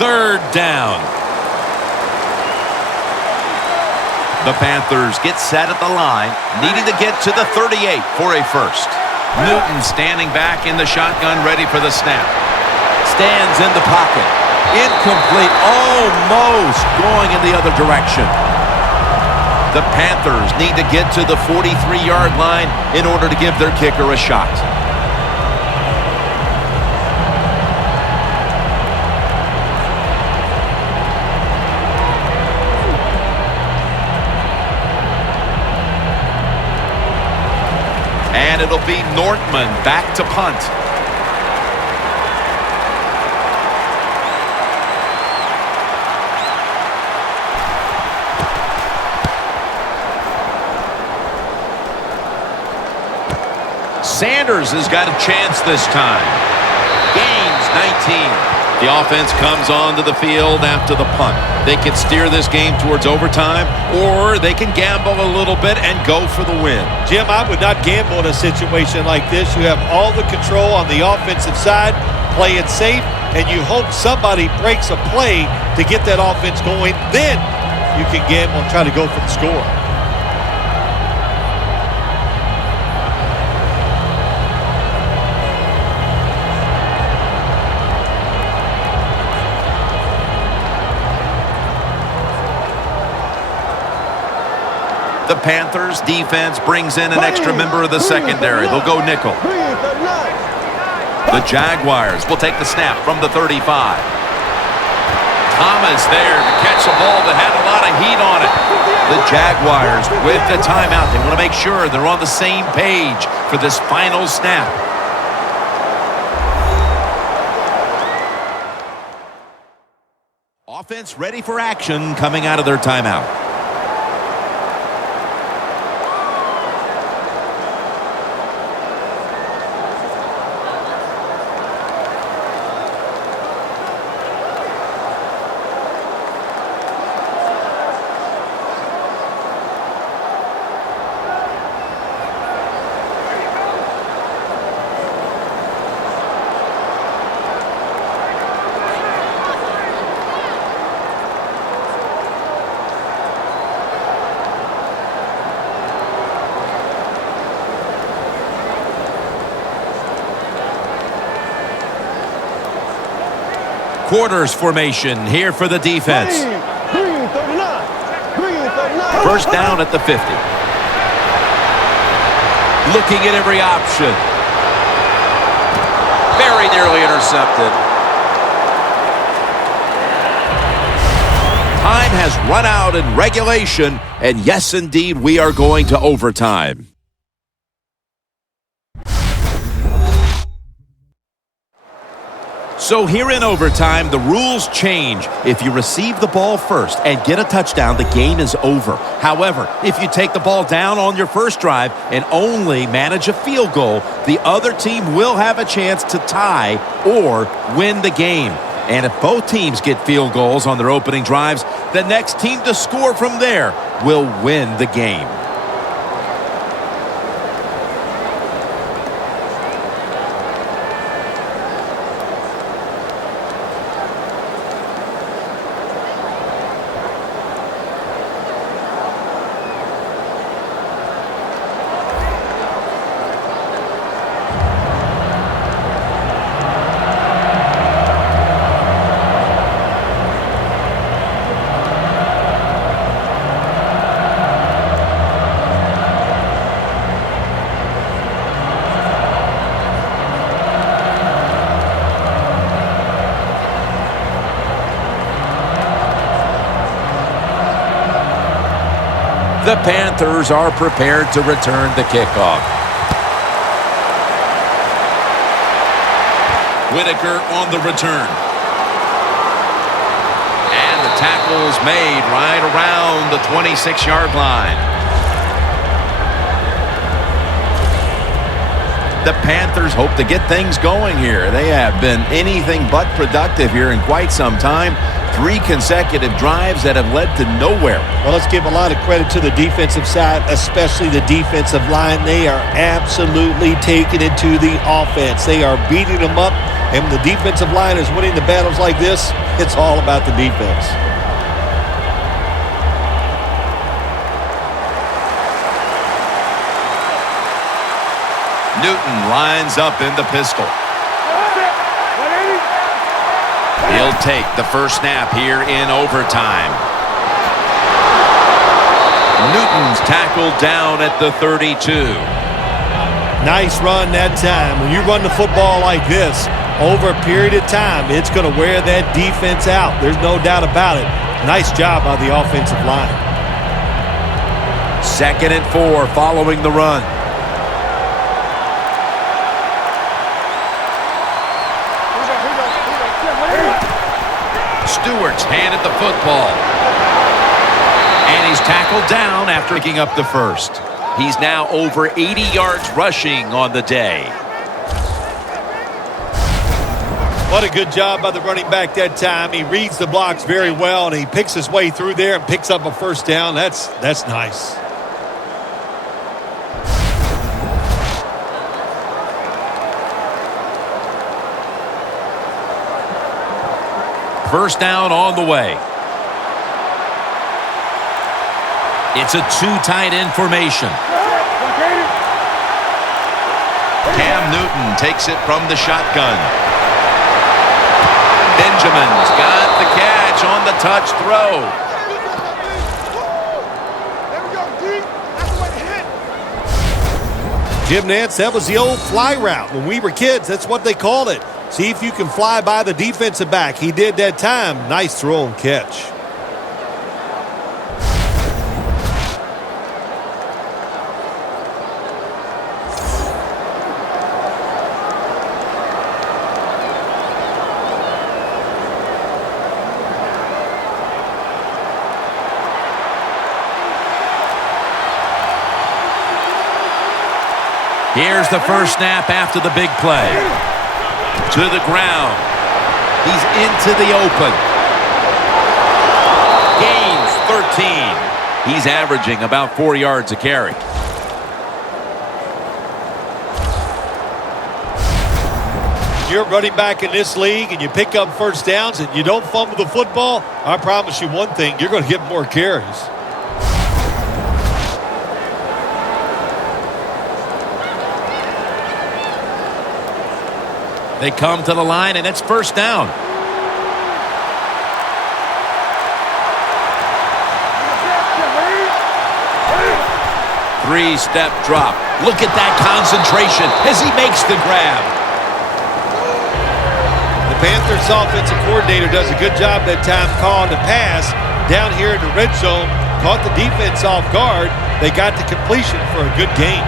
Third down. The Panthers get set at the line, needing to get to the 38 for a first. Newton standing back in the shotgun, ready for the snap. Stands in the pocket. Incomplete, almost going in the other direction. The Panthers need to get to the 43-yard line in order to give their kicker a shot. And it'll be Nortman back to punt. Sanders has got a chance this time. Gains 19. The offense comes onto the field after the punt. They can steer this game towards overtime, or they can gamble a little bit and go for the win. Jim, I would not gamble in a situation like this. You have all the control on the offensive side. Play it safe, and you hope somebody breaks a play to get that offense going. Then you can gamble and try to go for the score. The Panthers defense brings in an extra member of the secondary. They'll go nickel. The Jaguars will take the snap from the 35. Thomas there to catch a ball that had a lot of heat on it. The Jaguars with the timeout. They want to make sure they're on the same page for this final snap. Offense ready for action coming out of their timeout. Quarters formation here for the defense. First down at the 50. Looking at every option. Very nearly intercepted. Time has run out in regulation, and yes, indeed, we are going to overtime. So here in overtime, the rules change. If you receive the ball first and get a touchdown, the game is over. However, if you take the ball down on your first drive and only manage a field goal, the other team will have a chance to tie or win the game. And if both teams get field goals on their opening drives, the next team to score from there will win the game. The Panthers are prepared to return the kickoff. Whitaker on the return. And the tackle's made right around the 26-yard line. The Panthers hope to get things going here. They have been anything but productive here in quite some time. 3 consecutive drives that have led to nowhere. Well, let's give a lot of credit to the defensive side, especially the defensive line. They are absolutely taking it to the offense. They are beating them up, and when the defensive line is winning the battles like this, it's all about the defense. Newton lines up in the pistol. He'll take the first snap here in overtime. Newton's tackled down at the 32. Nice run that time. When you run the football like this, over a period of time, it's going to wear that defense out. There's no doubt about it. Nice job by the offensive line. 2nd and 4 following the run. Stewart's handed the football. And he's tackled down after picking up the first. He's now over 80 yards rushing on the day. What a good job by the running back that time. He reads the blocks very well, and he picks his way through there and picks up a first down. That's nice. First down on the way. It's a 2-tight end formation. Cam Newton takes it from the shotgun. Benjamin's got the catch on the touch throw. Jim Nantz, that was the old fly route. When we were kids, that's what they called it. See if you can fly by the defensive back. He did that time. Nice throw and catch. Here's the first snap after the big play. To the ground. He's into the open. Gains 13. He's averaging about 4 yards a carry. You're running back in this league and you pick up first downs and you don't fumble the football, I promise you one thing, you're going to get more carries. They come to the line, and it's first down. Three-step drop. Look at that concentration as he makes the grab. The Panthers offensive coordinator does a good job that time calling the pass down here in the red zone. Caught the defense off guard. They got the completion for a good gain.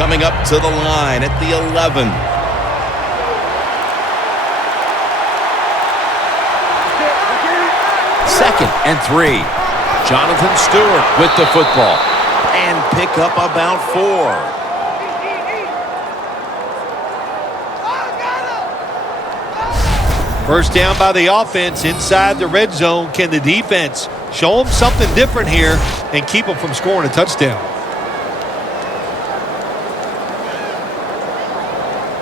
Coming up to the line at the 11. Second and 3. Jonathan Stewart with the football. And pick up about 4. First down by the offense inside the red zone. Can the defense show them something different here and keep them from scoring a touchdown?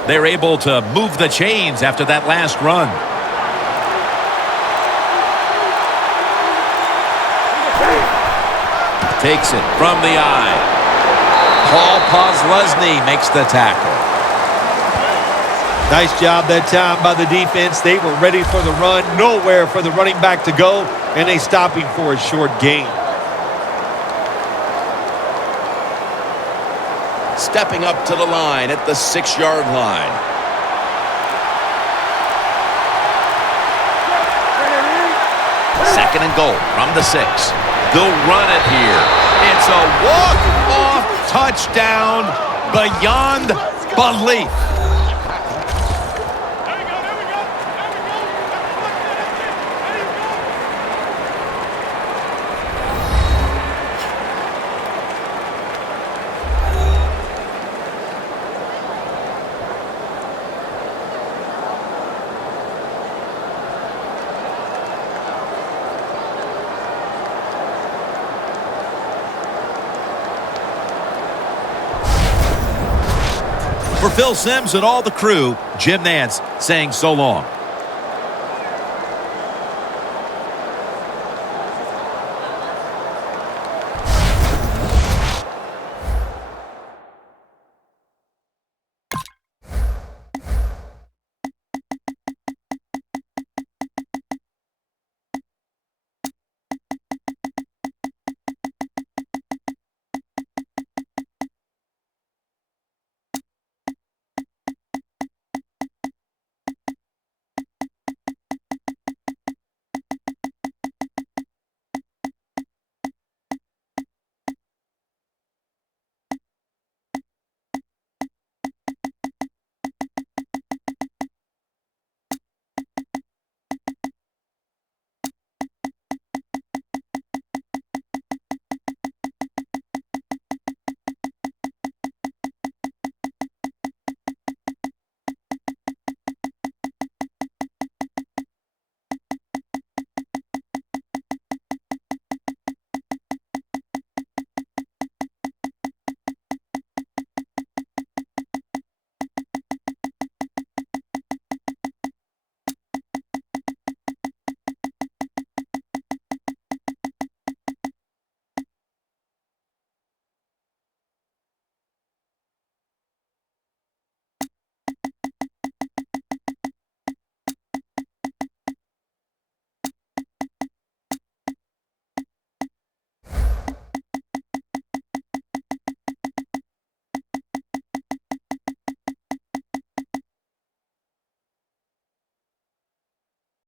They're able to move the chains after that last run. Takes it from the eye. Paul Posluszny makes the tackle. Nice job that time by the defense. They were ready for the run. Nowhere for the running back to go, and they stop him for a short gain. Stepping up to the line at the 6-yard line. 2nd and goal from the 6. They'll run it here. It's a walk-off touchdown beyond belief. For Phil Simms and all the crew, Jim Nantz saying so long.